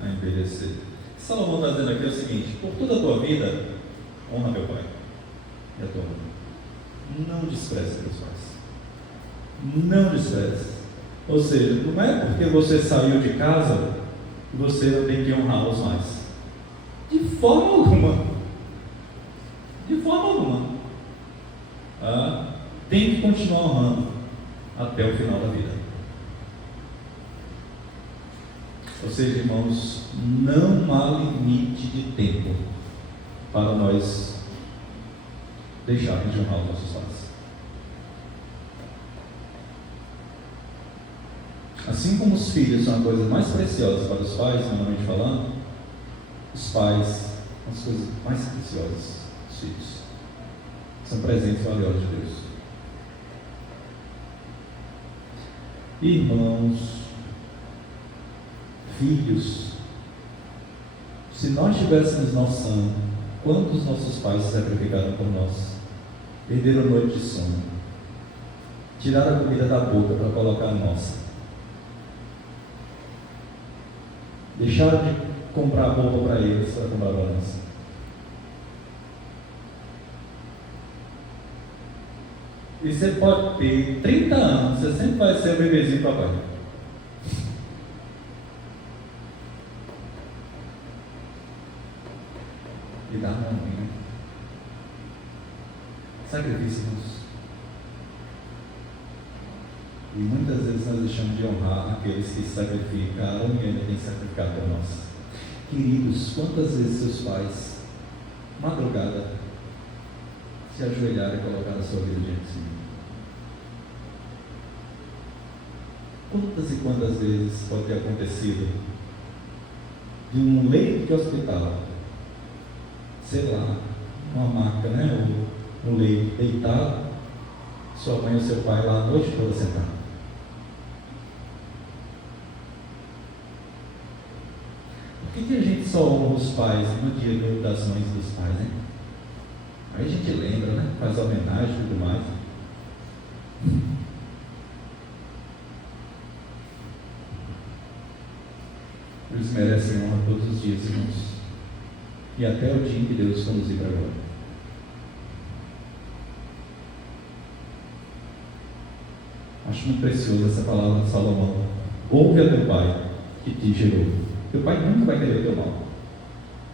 A envelhecer. Salomão está dizendo aqui o seguinte: por toda a tua vida, honra teu pai e a tua mãe. Não despreze teus pais. Não despreze. Ou seja, não é porque você saiu de casa que você não tem que honrá-los mais. De forma alguma. De forma alguma. Tem que continuar honrando até o final da vida. Ou seja, irmãos, não há limite de tempo para nós deixarmos de honrar os nossos pais. Assim como os filhos são a coisa mais preciosa para os pais, humanamente falando, os pais são as coisas mais preciosas dos filhos. São presentes valiosos de Deus. Irmãos, filhos, se nós tivéssemos noção quantos nossos pais se sacrificaram por nós, perderam a noite de sono, tiraram a comida da boca para colocar a nossa, deixaram de comprar roupa para eles para comprar para nós. E você pode ter 30 anos, você sempre vai ser o bebezinho do papai. E dá uma mãe. Sacrifícios. E muitas vezes nós deixamos de honrar aqueles que se sacrificaram e ainda têm sacrificado por nós. Queridos, quantas vezes seus pais, madrugada, se ajoelharam e colocaram a sua vida diante de si? Quantas e quantas vezes pode ter acontecido de um leito de hospital, sei lá, uma maca, né? Um leito deitado, sua mãe ou seu pai lá a noite toda sentado. Por que a gente só honra os pais no dia das mães e dos pais, né? Aí a gente lembra, né? Faz homenagem e tudo mais. Eles merecem honra todos os dias, irmãos. E até o dia em que Deus os conduzir para agora. Acho muito preciosa essa palavra de Salomão. Ouve a teu pai que te gerou. Teu pai nunca vai querer o teu mal.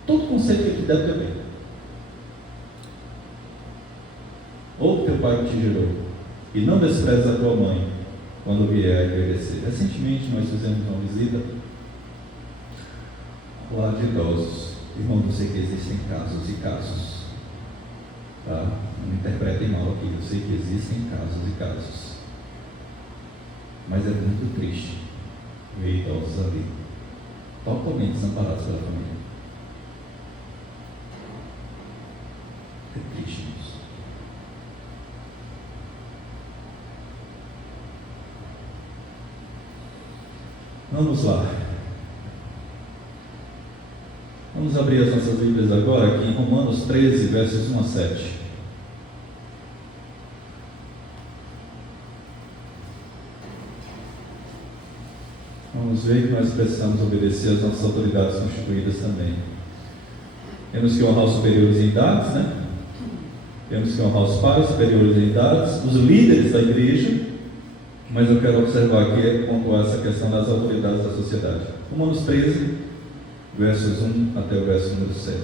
Todo conceito que ele te der, teu bem. Ouve teu pai que te gerou. E não despreza a tua mãe quando vier a envelhecer. Recentemente nós fizemos uma visita ao lar de idosos. Irmão, eu sei que existem casos e casos. Tá? Não me interpretem mal aqui. Eu sei que existem casos e casos. Mas é muito triste ver idosos ali, totalmente desamparados pela família. É triste isso. Vamos lá. Vamos abrir as nossas Bíblias agora aqui em Romanos 13, versos 1 a 7. Vamos ver que nós precisamos obedecer às nossas autoridades constituídas também. Temos que honrar os superiores em idades, né? Temos que honrar os pais superiores em idades, os líderes da igreja, mas eu quero observar aqui quanto a essa questão das autoridades da sociedade. Romanos 13, versos 1 até o verso número 7.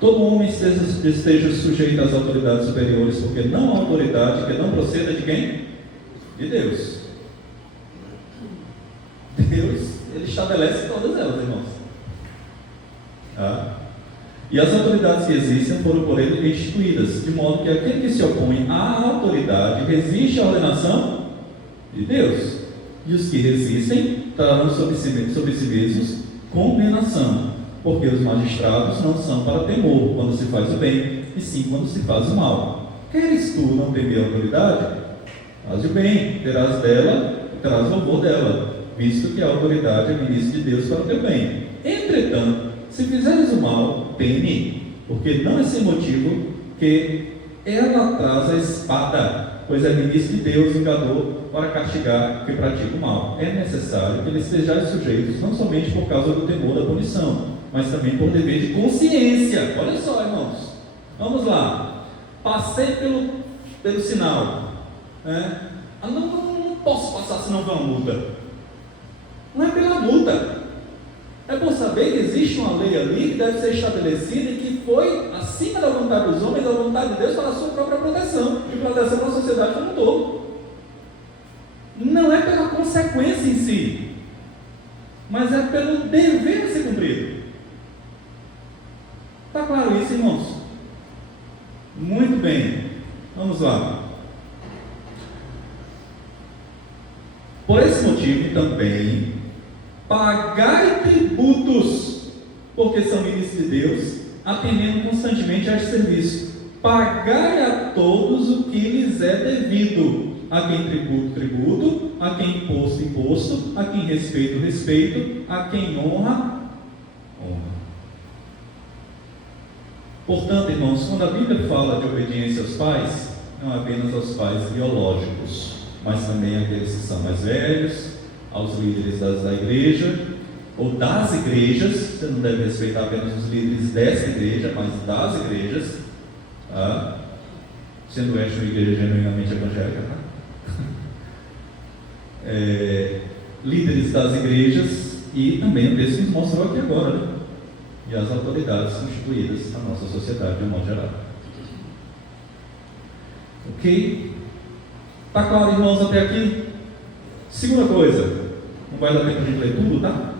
Todo homem esteja sujeito às autoridades superiores, porque não há autoridade que não proceda de quem? De Deus. Deus, Ele estabelece todas elas, irmãos. E as autoridades que existem foram por Ele instituídas, de modo que aquele que se opõe à autoridade resiste à ordenação de Deus. E os que resistem trarão sobre si mesmos condenação, porque os magistrados não são para temor quando se faz o bem, e sim quando se faz o mal. Queres tu não temer a autoridade? Faz o bem, terás dela e terás louvor dela, visto que a autoridade é ministro de Deus para o teu bem. Entretanto, se fizeres o mal, teme, porque não é sem motivo que ela traz a espada, pois é ministro de Deus, vingador, para castigar o que pratica o mal. É necessário que eles estejam sujeitos, não somente por causa do temor da punição, mas também por dever de consciência. Olha só, irmãos, vamos lá. Passei pelo sinal, né? Não posso passar senão vem uma multa. Não é pela multa, é por saber que existe uma lei ali que deve ser estabelecida e que foi acima da vontade dos homens, da vontade de Deus para a sua própria proteção e proteção da sociedade como um todo. Não é pela consequência em si, mas é pelo dever a ser cumprido. Está claro isso, irmãos? Muito bem, vamos lá. Por esse motivo, exortivo também, pagai tributos, porque são ministros de Deus, atendendo constantemente a este serviço. Pagai a todos o que lhes é devido, a quem tributo, tributo, a quem imposto, imposto, a quem respeito, respeito, a quem honra, honra. Portanto, irmãos, quando a Bíblia fala de obediência aos pais, não apenas aos pais biológicos, mas também àqueles que são mais velhos, aos líderes da igreja, ou das igrejas. Você não deve respeitar apenas os líderes dessa igreja, mas das igrejas, sendo esta uma igreja genuinamente evangélica, líderes das igrejas, e também o texto nos mostrou aqui agora, né? E as autoridades constituídas na nossa sociedade de um modo geral. Ok? Está claro, irmãos, até aqui? Segunda coisa, não vai dar tempo de a gente ler tudo, tá?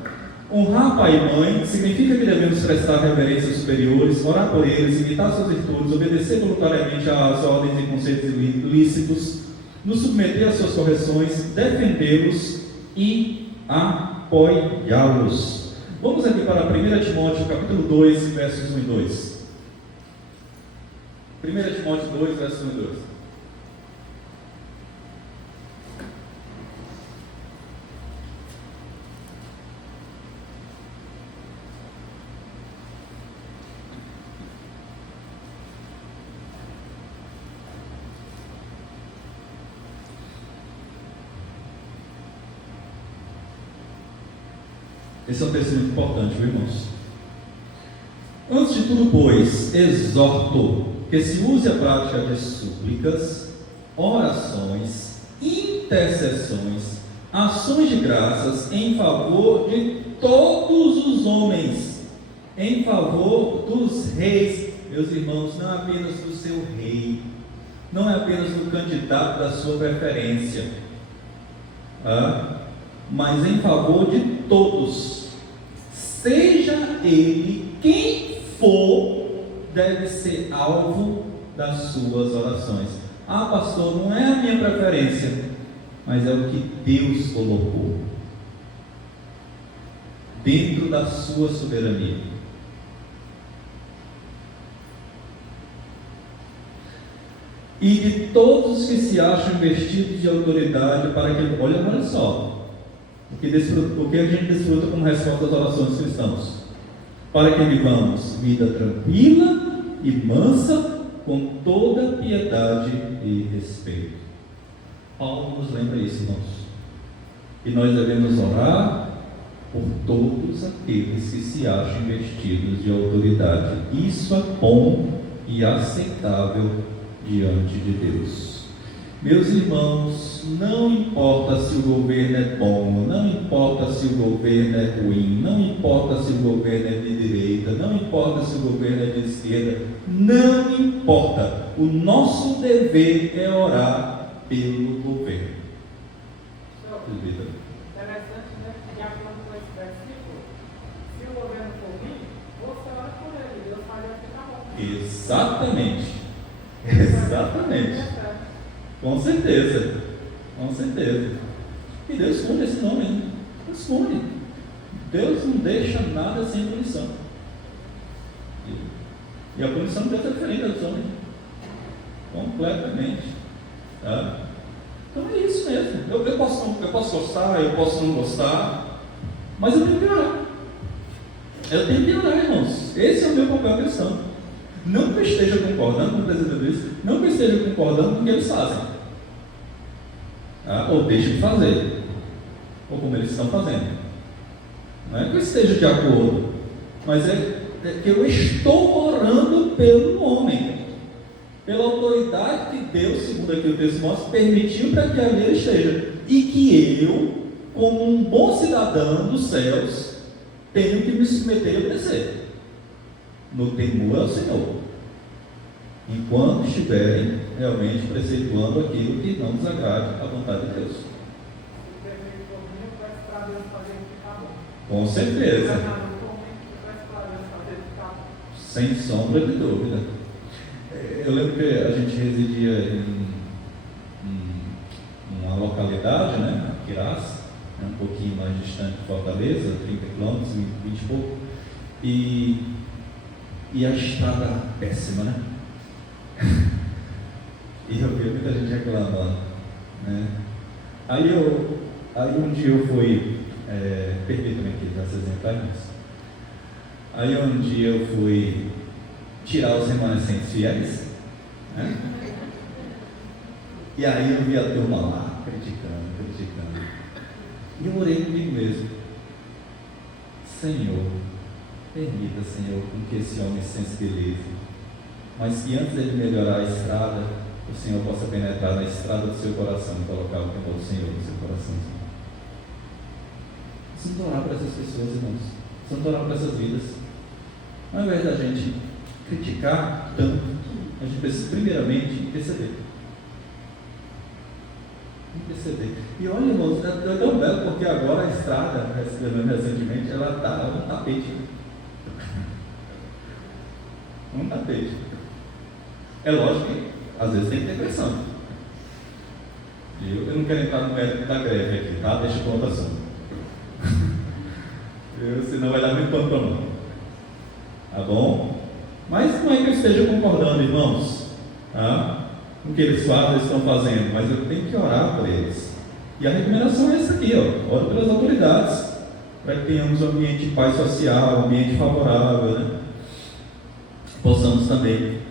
Honrar pai e mãe significa que devemos prestar reverência aos superiores, orar por eles, imitar suas virtudes, obedecer voluntariamente às ordens e conceitos ilícitos, nos submeter às suas correções, defendê-los e apoiá-los. Vamos aqui para 1 Timóteo capítulo 2, versos 1 e 2. 1 Timóteo 2, versos 1 e 2. Esse é um texto muito importante, viu, irmãos? Antes de tudo, pois, exorto que se use a prática de súplicas, orações, intercessões, ações de graças em favor de todos os homens, em favor dos reis, meus irmãos, não apenas do seu rei, não é apenas do candidato da sua preferência, mas em favor de todos, seja ele quem for, deve ser alvo das suas orações. Pastor, não é a minha preferência, mas é o que Deus colocou dentro da sua soberania. E de todos os que se acham investidos de autoridade, para que, olha só, o que a gente desfruta como resposta às orações dos cristãos, para que vivamos vida tranquila e mansa, com toda piedade e respeito. Paulo nos lembra isso, irmãos. E nós devemos orar por todos aqueles que se acham investidos de autoridade. Isso é bom e aceitável diante de Deus. Meus irmãos, não importa se o governo é bom, não importa se o governo é ruim, não importa se o governo é de direita, não importa se o governo é de esquerda, não importa. O nosso dever é orar pelo governo. Interessante, né? De acordo com esse versículo, se o governo for ruim, você ora por ele, Deus vai ficar bom. Exatamente. Exatamente. Com certeza. Com certeza. E Deus cumpre esse nome, né? Deus cumpre. Deus não deixa nada sem punição. E a punição de Deus é diferente da dos homens. Completamente. Tá? Então é isso mesmo. Eu posso gostar, eu posso não gostar, mas eu tenho que orar. Eu tenho que orar, irmãos. Esse é o meu papel cristão. Não que eu esteja concordando com o presidente disso, não que eu esteja concordando com o que eles fazem. Ou deixam de fazer, ou como eles estão fazendo. Não é que eu esteja de acordo, mas é que eu estou orando pelo homem, pela autoridade que Deus, segundo aqui o texto mostra, permitiu para que ali ele esteja, e que eu, como um bom cidadão dos céus, tenho que me submeter e obedecer no temor ao Senhor, enquanto estiverem realmente preceituando aquilo que não desagrade a vontade de Deus. Com certeza. Sem sombra de dúvida. Eu lembro que a gente residia em uma localidade, né, Quirás, é um pouquinho mais distante de Fortaleza, 30 quilômetros, 20 e pouco, e a estrada péssima, né? E eu vi muita gente reclamando, né? Aí um dia eu fui, perdi também aqui esse exemplo, aí um dia eu fui tirar os remanescentes fiéis, né? E aí eu vi a turma lá, criticando. E eu orei comigo mesmo. Senhor, permita, Senhor, com que esse homem se sensibilize, mas que antes dele melhorar a estrada, o Senhor possa penetrar na estrada do seu coração e colocar o temor do Senhor no seu coração. Precisamos orar para essas pessoas, irmãos. Precisamos orar para essas vidas. Ao invés da gente criticar tanto, a gente precisa primeiramente interceder. E olha, irmãos, é tão belo porque agora a estrada, recentemente, ela está um tapete. Um tapete. É lógico que às vezes tem que ter pressão. Eu não quero entrar no mérito da greve aqui, tá? Deixa eu contar assunto. Senão vai dar muito pano para mão. Tá bom? Mas não é que eu esteja concordando, irmãos, tá? O que eles fazem, eles estão fazendo, mas eu tenho que orar por eles. E a recomendação é essa aqui, ó. Ora pelas autoridades, para que tenhamos um ambiente de paz social, um ambiente favorável, né? Possamos também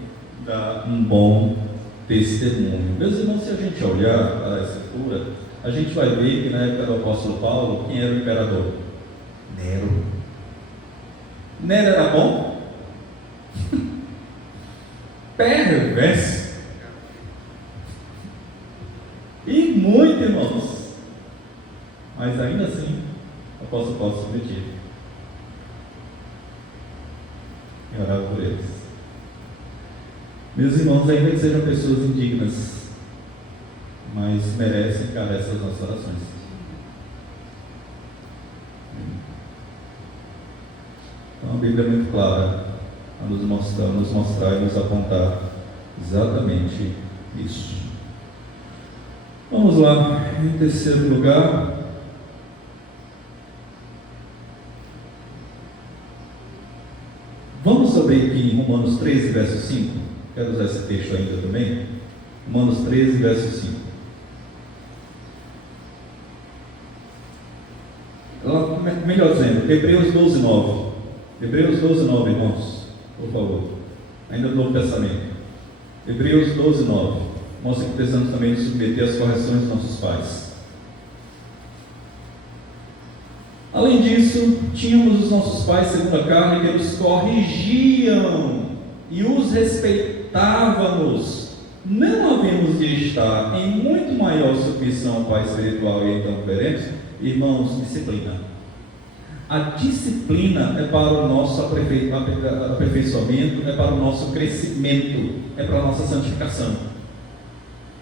dar um bom testemunho. Meus irmãos, se a gente olhar para a Escritura, a gente vai ver que na época do apóstolo Paulo, quem era o imperador? Nero. Nero era bom? Perverso. E muito, irmãos. Mas ainda assim, o apóstolo Paulo se submetia. E orava por eles. Meus irmãos, ainda que sejam pessoas indignas, mas merecem e carecem as nossas orações. Então a Bíblia é muito clara a nos mostrar e nos apontar exatamente isso. Vamos lá, em terceiro lugar, vamos abrir aqui em Romanos 13, verso 5. Quero usar esse texto ainda também. Romanos 13, verso 5. Melhor dizendo, Hebreus 12, 9. Hebreus 12, 9, irmãos, por favor. Ainda do Novo Testamento. Hebreus 12, 9. Mostra que precisamos também nos submeter às correções dos nossos pais. Além disso, tínhamos os nossos pais segundo a carne que nos corrigiam e os respeitávamos. Não havemos de estar em muito maior submissão ao Pai espiritual e então veremos, irmãos, disciplina. A disciplina é para o nosso aperfeiçoamento, é para o nosso crescimento, é para a nossa santificação.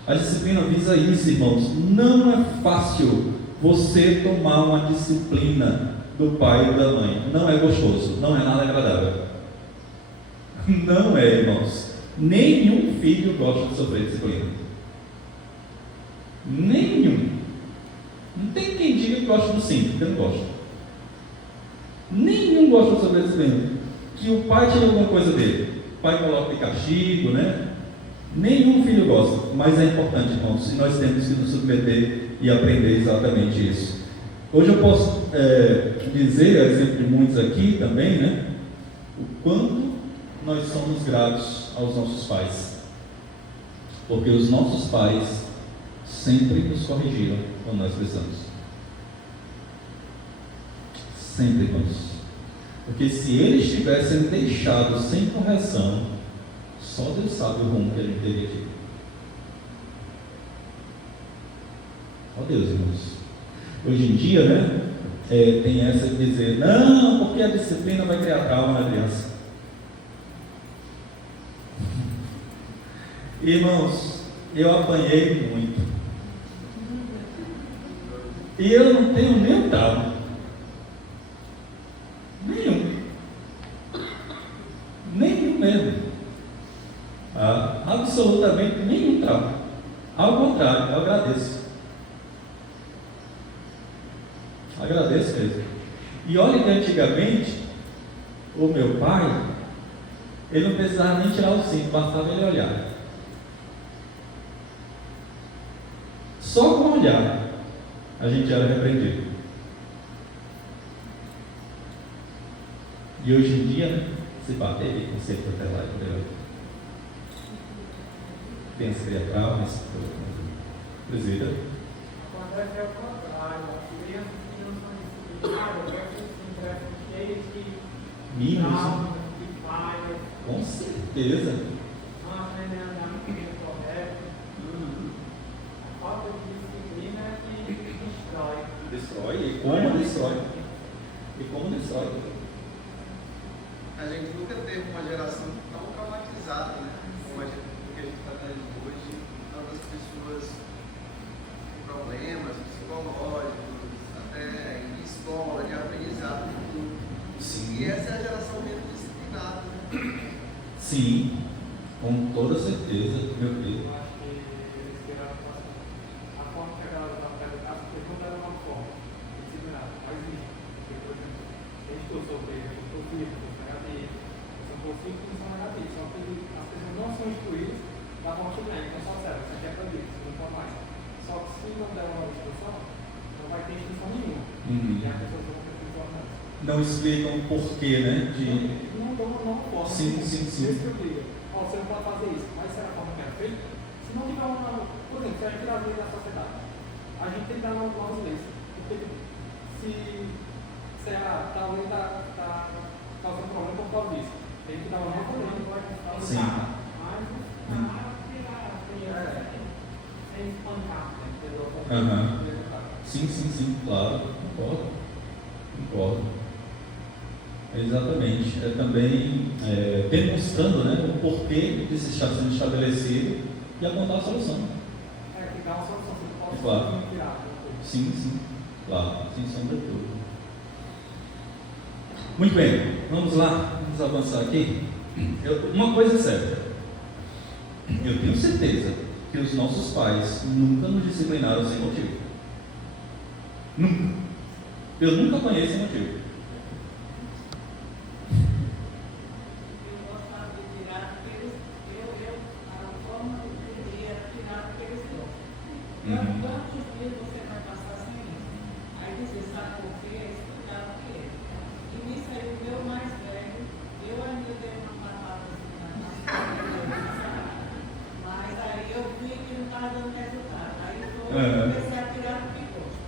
A disciplina visa isso, irmãos. Não é fácil você tomar uma disciplina do pai e da mãe. Não é gostoso, não é nada agradável. Não é, irmãos. Nenhum filho gosta de sofrer disciplina. Nenhum. Não tem quem diga que gosta do sim, porque não gosta. Nenhum gosta de sofrer disciplina. Que o pai tire alguma coisa dele. O pai coloca de castigo, né? Nenhum filho gosta, mas é importante, irmãos, e nós temos que nos submeter e aprender exatamente isso. Hoje eu posso dizer, a exemplo de muitos aqui também, né, o quanto nós somos gratos aos nossos pais, porque os nossos pais sempre nos corrigiram quando nós precisamos. Sempre, irmãos. Porque se eles tivessem deixado sem correção, só Deus sabe o rumo que a gente teria aqui. Só Deus, irmãos. Hoje em dia, né, tem essa de dizer, não, porque a disciplina vai criar trauma na criança. Irmãos, eu apanhei muito. E eu não tenho nenhum trauma. Nenhum mesmo. Absolutamente nenhum trauma. Ao contrário, eu agradeço. Agradeço mesmo. E olha que antigamente, o meu pai, ele não precisava nem tirar o cinto, bastava ele olhar. Só com olhar, a gente era repreendido. E hoje em dia, se bater, ele consegue até lá e por aí. Pensa que ele é bravo, mas presida. Acontece ao contrário, as crianças que não são disciplinadas, elas se interessam cheias de Mimos, traumas, de falhas, com certeza. não aprendem a andar no caminho correto. A falta de disciplina é que destrói. Destrói, e como destrói. E como destrói. A gente nunca teve uma geração tão traumatizada, né? Como a gente, do que a gente está tendo hoje, tantas pessoas com problemas psicológicos, até em escola, de aprendizado, de tudo. Sim. E essa é a geração menos disciplinada, né? Sim, com toda certeza, meu filho. Eu acho que eles querem a forma que a galera está apresentando, porque não dá uma forma disciplinada. Mas existe. Por exemplo, a gente estou solteiro, eu estou vivo, eu estou negativo. São possíveis que não são negativos. Só que as pessoas não são instruídas da forma que vem. Então, só sério, você quer fazer isso, não pode mais. Só que se não der uma instrução, não vai ter instrução nenhuma. E as pessoas vão ter que Não explicam o porquê, né? não dão uma nova forma. Sim. Esse que eu digo. Ó, você não pode fazer isso, mas será a forma que é feita? Se não tiver uma. Por exemplo, se a gente tirar as leis da sociedade, a gente tem que dar novas leis. Porque se a tal lei está causando problema por causa disso, tem que dar uma nova lei. Sim. Sem espancar, entendeu? Aham. Sim, claro, concordo. Exatamente. É também demonstrando, né, o porquê de se estar sendo estabelecido e apontar a solução. Que dá uma solução, você pode Claro. tirar. Sim, claro, sem sombra de dúvida. Muito bem, vamos lá, vamos avançar aqui. Uma coisa é certa, eu tenho certeza que os nossos pais nunca nos disciplinaram sem motivo. Nunca. Eu nunca apanhei sem motivo. Quantos dias você vai passar sem isso? Aí você sabe por quê? Explicar o que é. E nisso aí, o meu mais velho, eu ainda dei uma patada assim na mas aí eu vi que não estava dando resultado. Aí eu comecei a tirar do que gosto.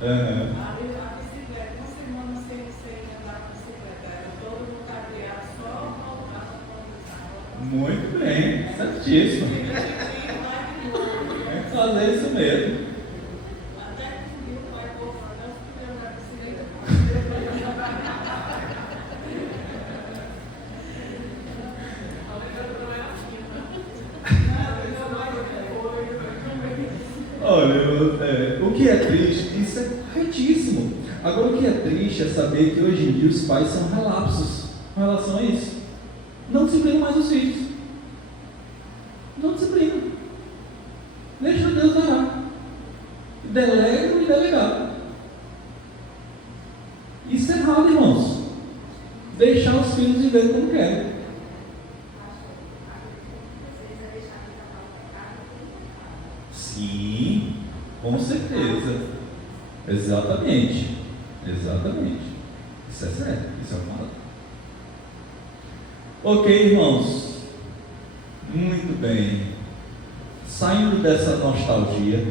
Aí a bicicleta, uma semana sem andar com bicicleta, era todo mundo cadeado, só voltar para a Muito bem, certíssimo. Fazer isso mesmo. Até que o pai falou, não podia andar bicicleta. Olha, o que é triste, isso é corretíssimo. Agora, o que é triste é saber que hoje em dia os pais são relapsos com relação a isso. Não disciplinam mais os filhos. Não disciplinam. Deixa Deus dará. Delegam e delegar. Isso é errado, irmãos. Deixar os filhos viverem como querem. Sim, com certeza. Exatamente. Isso é certo, isso é fato. Ok, irmãos. Muito bem. Saindo dessa nostalgia,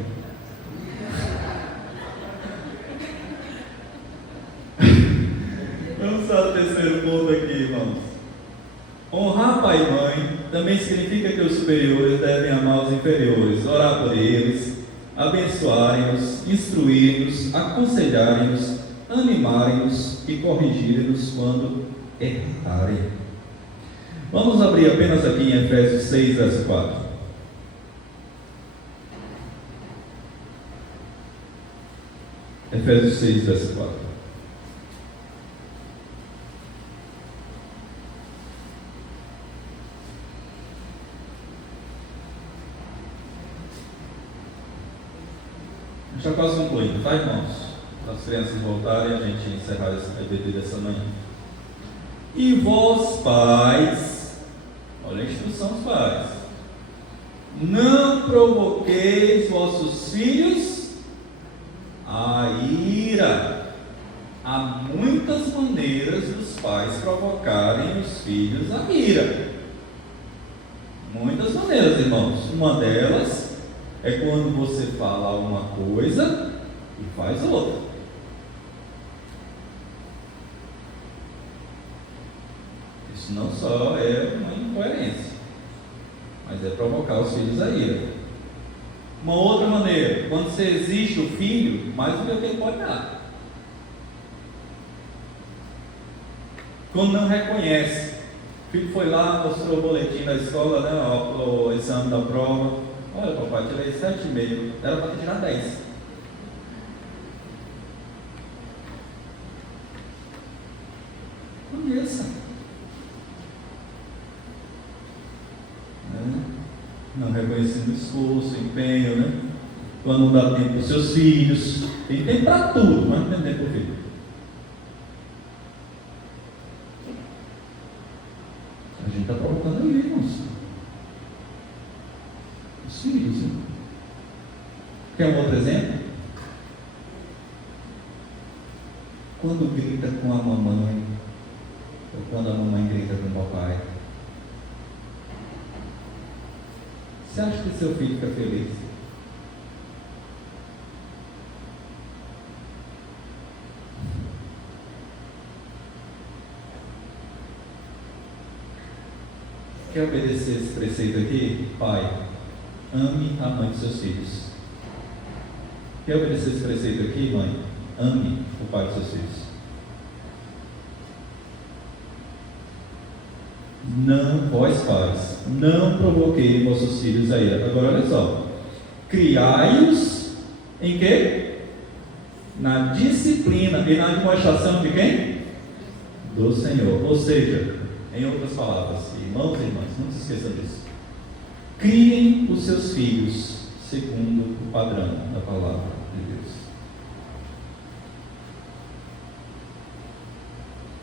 vamos ao terceiro ponto aqui, irmãos. Honrar pai e mãe também significa que os superiores devem amar os inferiores, orar por eles, abençoarem-nos, instruir-nos, aconselharem-nos, animarem-nos e corrigirem-nos quando errarem. Vamos abrir apenas aqui em Efésios 6, verso 4. Efésios 6, verso 4. Já quase concluindo, tá, irmãos? Para as crianças voltarem, a gente encerrar a EBD dessa manhã. E vós, pais, olha a instrução dos pais, não provoqueis vossos filhos a ira. Há muitas maneiras dos pais provocarem os filhos a ira. Muitas maneiras, irmãos. Uma delas é quando você fala uma coisa e faz outra. Isso não só é uma incoerência, mas é provocar os filhos a ira. Uma outra maneira, quando você exige o filho mais do que ele pode dar. Quando não reconhece. O filho foi lá, mostrou o boletim da escola, né, o exame da prova. Olha, papai, tirei 7,5. Era para tirar 10. Conheça. Não reconhecendo o esforço, o empenho, né? Quando não dá tempo para os seus filhos. Tem tempo para tudo, mas não tem tempo para o filho. A gente está provocando ali, irmãos. Os filhos, né? Quer um outro exemplo? Quando grita com a mamãe, ou quando a mamãe grita com o papai, você acha que seu filho fica feliz? Quer obedecer esse preceito aqui? Pai, ame a mãe de seus filhos. Quer obedecer esse preceito aqui, mãe? Ame o pai de seus filhos. Não, vós pais, não provoquei vossos filhos a ira. Agora olha só. Criai-os em quê? Na disciplina e na demonstração de quem? Do Senhor. Ou seja, em outras palavras, irmãos e irmãs, não se esqueçam disso. Criem os seus filhos segundo o padrão da palavra de Deus.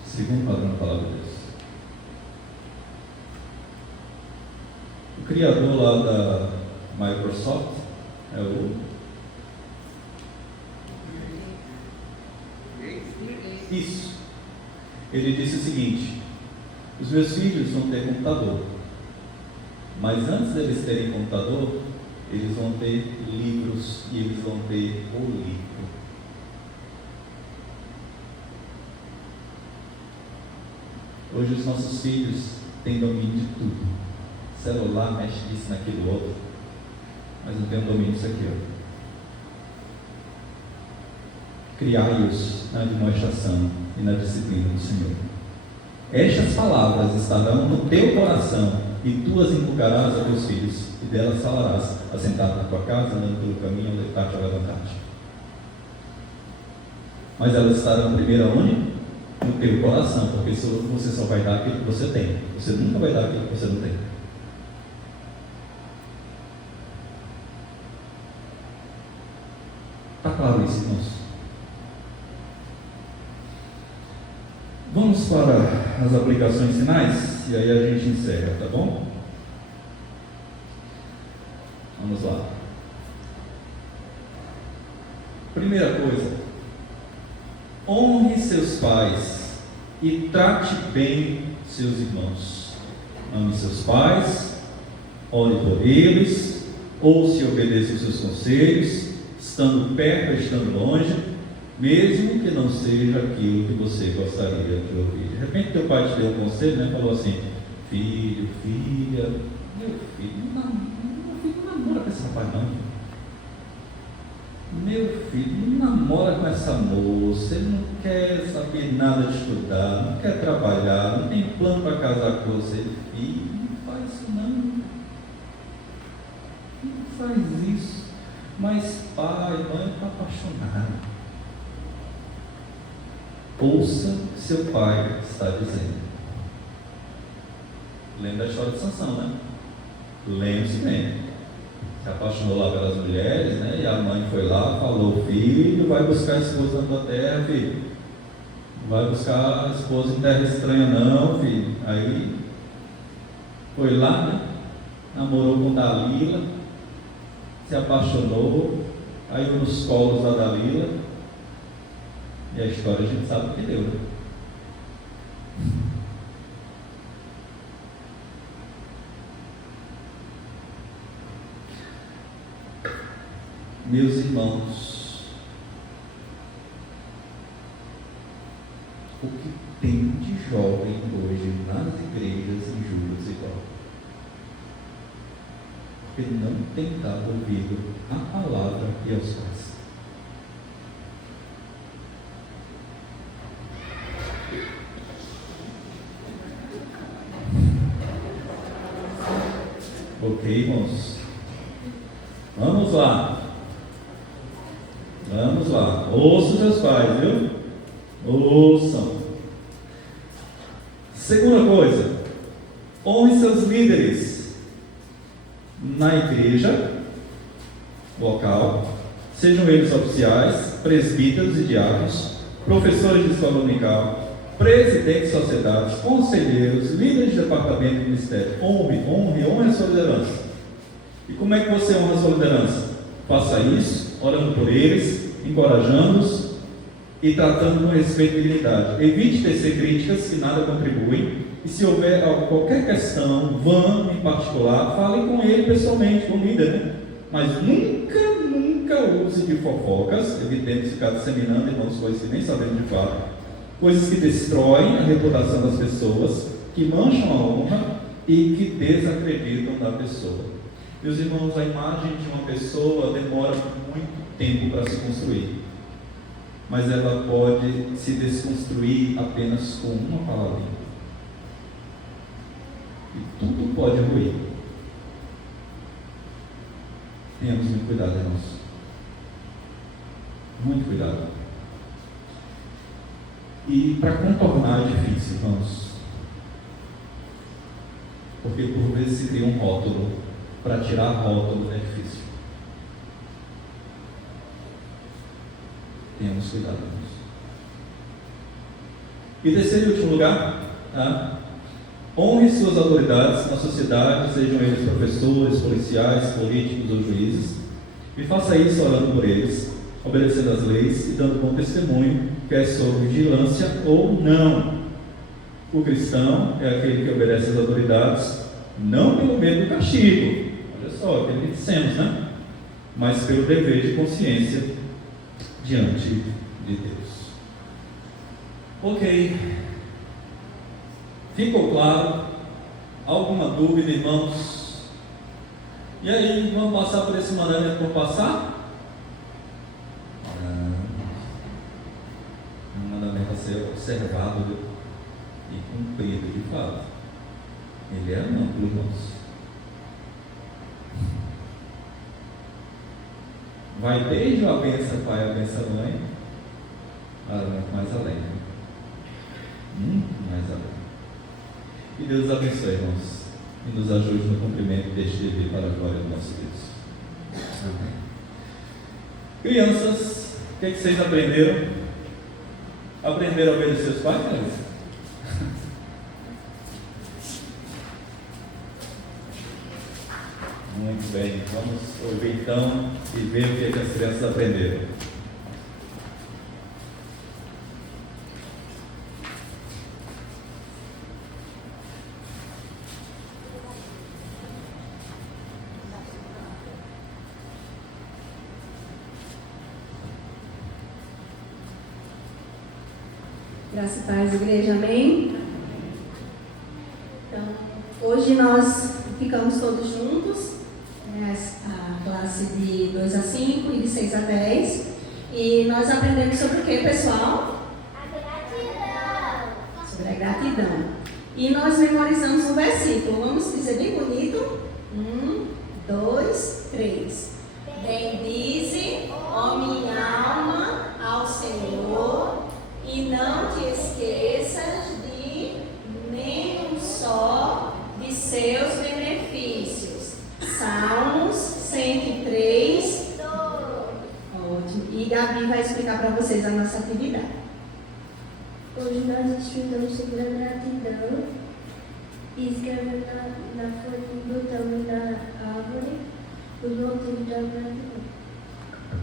Segundo o padrão da palavra de Deus. O criador lá da Microsoft é o isso. Ele disse o seguinte: os meus filhos vão ter computador, mas antes deles terem computador, eles vão ter livros e eles vão ter o livro. Hoje os nossos filhos têm domínio de tudo. Celular, mexe nisso, naquilo outro, mas não tem um domínio disso aqui. Criai-os na demonstração e na disciplina do Senhor. Estas palavras estarão no teu coração, e tu as inculcarás a teus filhos, e delas falarás, assentado na tua casa, andando pelo caminho, ao deitar-te ou levantar-te. Mas elas estarão primeiro aonde? No teu coração, porque você só vai dar aquilo que você tem. Você nunca vai dar aquilo que você não tem. Está claro isso, irmãos? Vamos para as aplicações finais e aí a gente encerra, tá bom? Vamos lá. Primeira coisa, honre seus pais e trate bem seus irmãos. Ame seus pais, ore por eles, ouça e obedeça os seus conselhos, estando perto ou estando longe, mesmo que não seja aquilo que você gostaria de ouvir. De repente teu pai te deu um conselho, né? Falou assim: filho, filha, meu filho não namora com esse rapaz não. Meu filho não namora com essa moça, ele não quer saber nada de estudar, não quer trabalhar, não tem plano para casar com você. Filho, não faz isso não faz isso. Mas pai, mãe, está apaixonado. Ouça o que seu pai está dizendo. Lembra da história de Sansão, né? Lembre-se bem. Se apaixonou lá pelas mulheres, né? E a mãe foi lá, falou: filho, vai buscar a esposa na tua terra, filho. Não vai buscar a esposa em terra estranha, não, filho. Aí foi lá, né? Namorou com Dalila, se apaixonou, caiu nos colos da Dalila, e a história a gente sabe o que deu, né? Meus irmãos, o que tem de jovem hoje nas igrejas injuras igual? Porque não tem dado ouvido à palavra e aos pais. Ok, irmãos? Vamos lá. Vamos lá. Ouçam seus pais, viu? Ouçam. Segunda coisa, honre seus líderes na igreja local, sejam eles oficiais, presbíteros e diáconos, professores de escola dominical, presidentes de sociedades, conselheiros, líderes de departamento e ministério. Honre a sua liderança. E como é que você honra a sua liderança? Faça isso orando por eles, encorajando-os e tratando com respeito e dignidade. Evite tecer críticas que nada contribuem, e se houver qualquer questão, vã em particular, fale com ele pessoalmente, com o líder, né? Mas nunca use de fofocas, evitando ficar disseminando, irmãos, coisas que nem sabemos de fato, coisas que destroem a reputação das pessoas, que mancham a honra e que desacreditam da pessoa. Meus irmãos, a imagem de uma pessoa demora muito tempo para se construir, mas ela pode se desconstruir apenas com uma palavrinha. E tudo pode ruir. Tenhamos muito cuidado, irmãos. Muito cuidado. E para contornar é difícil, irmãos. Porque por vezes se cria um rótulo. Para tirar rótulo é difícil. Tenhamos cuidado, irmãos. E terceiro e último lugar, tá? Honre suas autoridades na sociedade, sejam eles professores, policiais, políticos ou juízes, e faça isso orando por eles, obedecendo às leis e dando bom testemunho, quer sob vigilância ou não. O cristão é aquele que obedece às autoridades, não pelo medo do castigo, olha só, aquele que dissemos, né? Mas pelo dever de consciência diante de Deus. Ok. Ficou claro? Alguma dúvida, irmãos? E aí, vamos passar por esse mandamento por passar? Um mandamento a ser observado e cumprido de fato. Ele é amplo, irmãos. Vai desde a benção pai e a benção mãe, para muito mais além. Muito mais além. Que Deus abençoe, irmãos, e nos ajude no cumprimento deste dever para a glória do nosso Deus. Amém. Crianças, o que vocês aprenderam? Aprenderam a obedecer os pais, crianças? Muito bem, vamos ouvir então e ver o que as crianças aprenderam. Graça e paz, igreja, amém? Então, hoje nós ficamos todos juntos, né, a classe de 2 a 5 e de 6 a 10, e nós aprendemos sobre o que, pessoal? A gratidão. Sobre a gratidão. E nós memorizamos um versículo, vamos dizer bem bonito? 1, 2, 3. Bendize, ó minha alma, ao Senhor, e não te esqueças de nenhum só de seus benefícios. Salmos 103. Gabi vai explicar para vocês a nossa atividade. Hoje nós estudamos sobre a gratidão e escrevemos na folha, botamos na árvore os motivos da gratidão.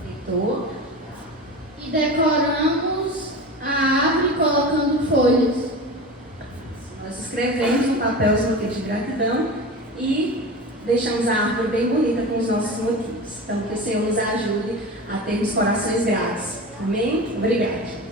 Heitor. E decoramos a árvore colocando folhas. Nós escrevemos no papel os motivos de gratidão e deixamos a árvore bem bonita com os nossos motivos. Então, que o Senhor nos ajude a termos corações gratos. Amém? Obrigada.